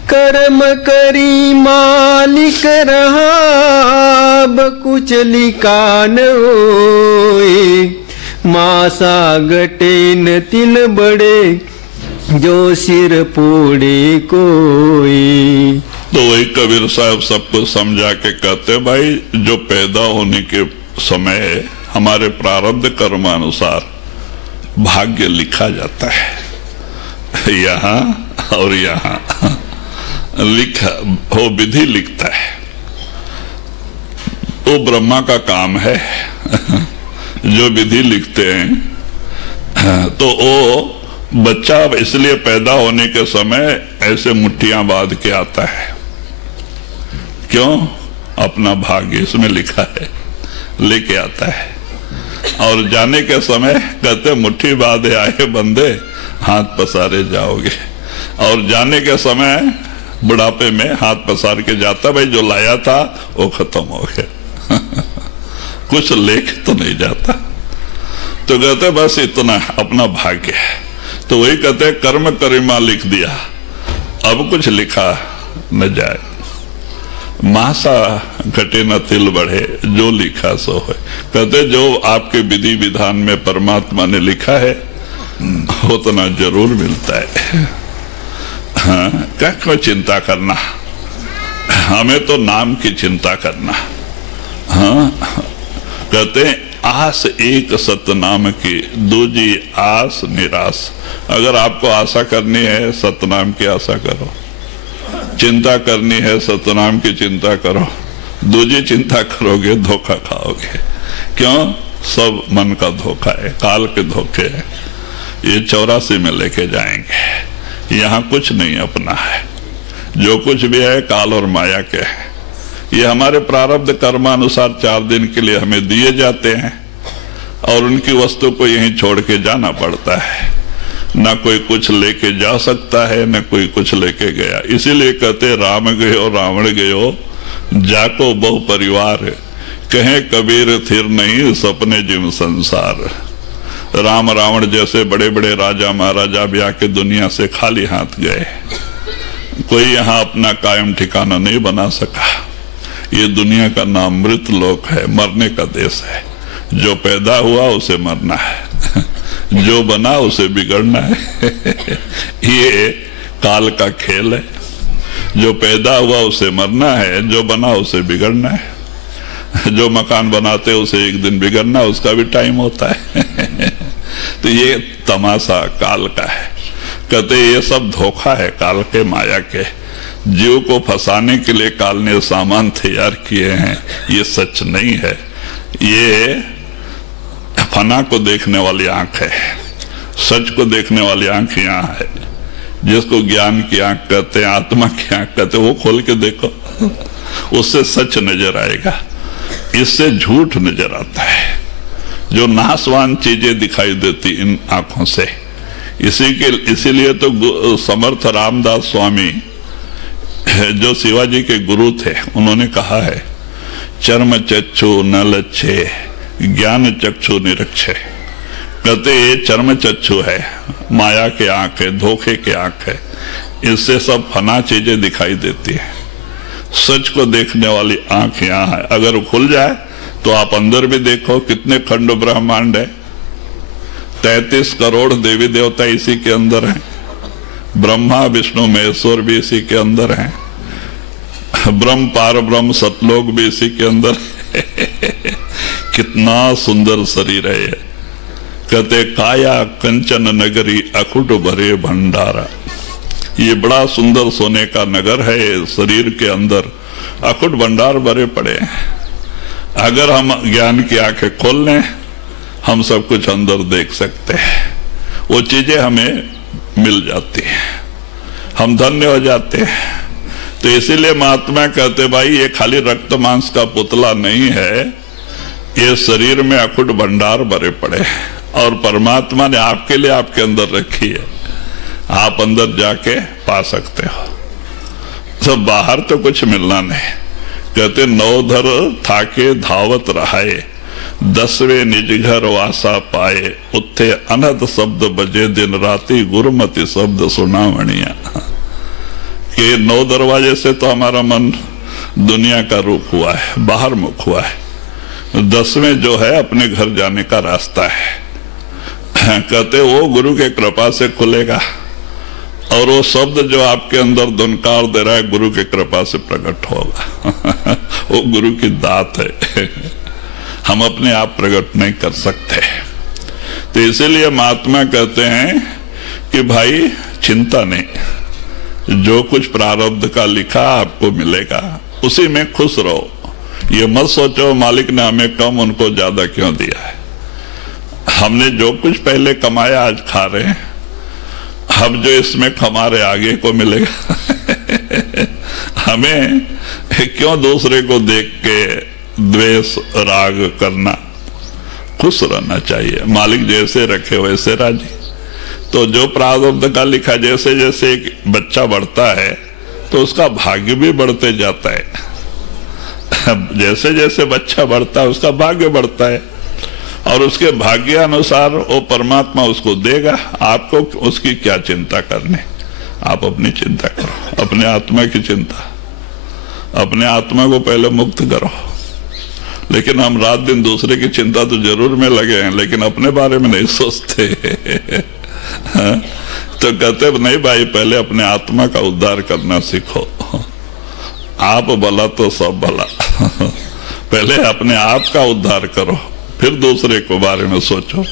कर्म करी मालिक राब, कुचली कान होए। मासा गटे न तिल बड़े, जो सिर पोड़े कोई। तो वही कबीर साहब सबको समझा के कहते भाई, जो पैदा होने के समय हमारे प्रारब्ध कर्मानुसार भाग्य लिखा जाता है, यहाँ और यहाँ लिखा वो विधि लिखता है, वो ब्रह्मा का काम है जो विधि लिखते हैं। तो वो बच्चा इसलिए पैदा होने के समय ऐसे मुट्ठियां बांध के आता है, क्यों? अपना भाग्य इसमें लिखा है, लेके आता है। और जाने के समय कहते मुट्ठी बांधे आए बंदे, हाथ पसारे जाओगे। और जाने के समय बुढ़ापे में हाथ पसार के जाता, भाई जो लाया था वो खत्म हो गया कुछ लेके तो नहीं जाता। तो कहते बस इतना अपना भाग्य है। तो वही कहते कर्म करिमा लिख दिया, अब कुछ लिखा न जाए। मासा घटे न तिल बढ़े, जो लिखा सो है। कहते जो आपके विधि विधान में परमात्मा ने लिखा है उतना जरूर मिलता है। हाँ, क्या क्यों चिंता करना, हमें तो नाम की चिंता करना। हाँ, कहते आस एक सतनाम की, दूजी आस निराश। अगर आपको आशा करनी है सतनाम की आशा करो, चिंता करनी है सतनाम की चिंता करो, दूजी चिंता करोगे धोखा खाओगे। क्यों? सब मन का धोखा है, काल के धोखे है। ये 84 में लेके जाएंगे। यहाँ कुछ नहीं अपना है, जो कुछ भी है काल और माया के है। ये हमारे प्रारब्ध कर्मानुसार 4 दिन के लिए हमें दिए जाते हैं और उनकी वस्तु को यहीं छोड़ के जाना पड़ता है। ना कोई कुछ लेके जा सकता है, न कोई कुछ लेके गया। इसीलिए कहते राम गयो रावण गयो, जाको बहु परिवार, कहे कबीर थिर नहीं सपने जिम संसार। राम रावण जैसे बड़े बड़े राजा महाराजा भी आके दुनिया से खाली हाथ गए, कोई यहाँ अपना कायम ठिकाना नहीं बना सका। ये दुनिया का नाम मृत लोक है, मरने का देश है। जो पैदा हुआ उसे मरना है, जो बना उसे बिगड़ना है। ये काल का खेल है। जो पैदा हुआ उसे मरना है, जो बना उसे बिगड़ना है। जो मकान बनाते उसे एक दिन बिगड़ना, उसका भी टाइम होता है। तो ये तमाशा काल का है। कहते ये सब धोखा है काल के, माया के। जीव को फंसाने के लिए काल ने सामान तैयार किए हैं, ये सच नहीं है। ये फना को देखने वाली आंख है, सच को देखने वाली आंख यहाँ है। जिसको ज्ञान की आंख कहते हैं, आत्मा की आंख कहते हैं, वो खोल के देखो, उससे सच नजर आएगा, इससे झूठ नजर आता है। जो नाशवान चीजें दिखाई देती इन आंखों से। इसीलिए तो समर्थ रामदास स्वामी जो शिवाजी के गुरु थे, उन्होंने कहा है, चर्म चक्षु न लच्छे ज्ञान चक्षु निरक्षे। कहते ये चर्म चक्षु है, माया के आंख है, धोखे के आंख है, इससे सब फना चीजें दिखाई देती है। सच को देखने वाली आंख यहाँ है। अगर खुल जाए तो आप अंदर भी देखो, कितने खंड ब्रह्मांड है। 33 करोड़ देवी देवता इसी के अंदर हैं। ब्रह्मा विष्णु महेश्वर भी इसी के अंदर हैं। ब्रह्म पार ब्रह्म सतलोक भी इसी के अंदर है। कितना सुंदर शरीर है ये। कहते काया कंचन नगरी अखुट भरे भंडारा। ये बड़ा सुंदर सोने का नगर है, शरीर के अंदर अखुट भंडार भरे पड़े हैं। अगर हम ज्ञान की आंखें खोल लें, हम सब कुछ अंदर देख सकते हैं। वो चीजें हमें मिल जाती हैं, हम धन्य हो जाते हैं। तो इसीलिए महात्मा कहते भाई ये खाली रक्त मांस का पुतला नहीं है, ये शरीर में अखुट भंडार भरे पड़े हैं और परमात्मा ने आपके लिए आपके अंदर रखी है। आप अंदर जाके पा सकते हो। तो बाहर तो कुछ मिलना नहीं। कहते नवधर थाके धावत रहाए, 10वें निज घर वासा पाए, उत्थे अनहद शब्द बजे दिन राती, गुरुमति शब्द सुनावणिया। कि 9 दरवाजे से तो हमारा मन दुनिया का रुख हुआ है, बाहर मुख हुआ है। 10वें जो है अपने घर जाने का रास्ता है। कहते वो गुरु के कृपा से खुलेगा और वो शब्द जो आपके अंदर धुनकार दे रहा है, गुरु के कृपा से प्रकट होगा। वो गुरु की दात है, हम अपने आप प्रकट नहीं कर सकते। तो इसीलिए महात्मा कहते हैं कि भाई चिंता नहीं, जो कुछ प्रारब्ध का लिखा आपको मिलेगा, उसी में खुश रहो। ये मत सोचो मालिक ने हमें कम उनको ज्यादा क्यों दिया है। हमने जो कुछ पहले कमाया आज खा रहे हैं, हम जो इसमें कमा रहे आगे को मिलेगा। हमें क्यों दूसरे को देख के द्वेष राग करना, खुश रहना चाहिए। मालिक जैसे रखे वैसे राजी। तो जो प्रारब्ध का लिखा, जैसे जैसे एक बच्चा बढ़ता है तो उसका भाग्य भी बढ़ते जाता है। जैसे जैसे बच्चा बढ़ता है उसका भाग्य बढ़ता है और उसके भाग्य अनुसार वो परमात्मा उसको देगा। आपको उसकी क्या चिंता करनी, आप अपनी चिंता करो, अपने आत्मा की चिंता। अपने आत्मा को पहले मुक्त करो। लेकिन हम रात दिन दूसरे की चिंता तो जरूर में लगे हैं, लेकिन अपने बारे में नहीं सोचते। तो कहते नहीं भाई, पहले अपने आत्मा का उद्धार करना सीखो। आप भला तो सब भला। पहले अपने आप का उद्धार करो, फिर दूसरे को बारे में सोचो।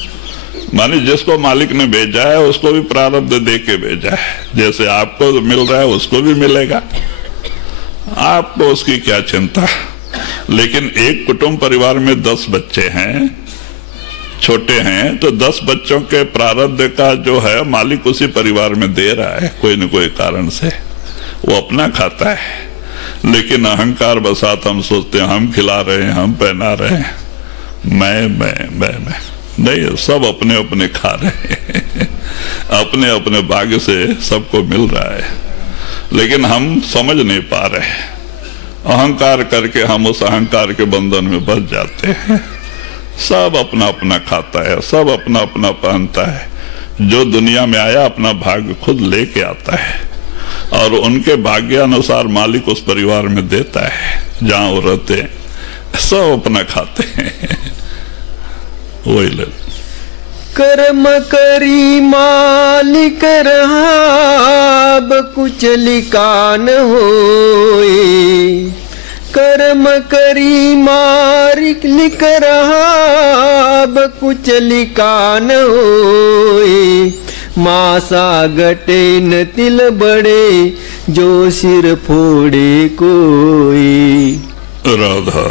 माने जिसको मालिक ने भेजा है उसको भी प्रारब्ध दे के भेजा है। जैसे आपको मिल रहा है उसको भी मिलेगा, आपको उसकी क्या चिंता। लेकिन एक कुटुंब परिवार में 10 बच्चे हैं, छोटे हैं, तो 10 बच्चों के प्रारब्ध का जो है मालिक उसी परिवार में दे रहा है, कोई न कोई कारण से। वो अपना खाता है, लेकिन अहंकार बसात हम सोचते हैं हम खिला रहे हैं, हम पहना रहे हैं, मैं नहीं, सब अपने अपने खा रहे हैं अपने अपने भाग्य से सबको मिल रहा है, लेकिन हम समझ नहीं पा रहे। अहंकार करके हम उस अहंकार के बंधन में बच जाते हैं। सब अपना अपना खाता है, सब अपना अपना पहनता है। जो दुनिया में आया अपना भाग्य खुद लेके आता है और उनके भाग्यानुसार मालिक उस परिवार में देता है जहां वो रहते हैं। सब अपना खाते हैं। वही ले कर्म करी मालिक रहाब कुछ लिखा न होए। कर्म करी मालिक लिख रहाब कुछ लिखा न होए। मासा गटे न तिल बड़े जो सिर फोड़े कोई। राधा।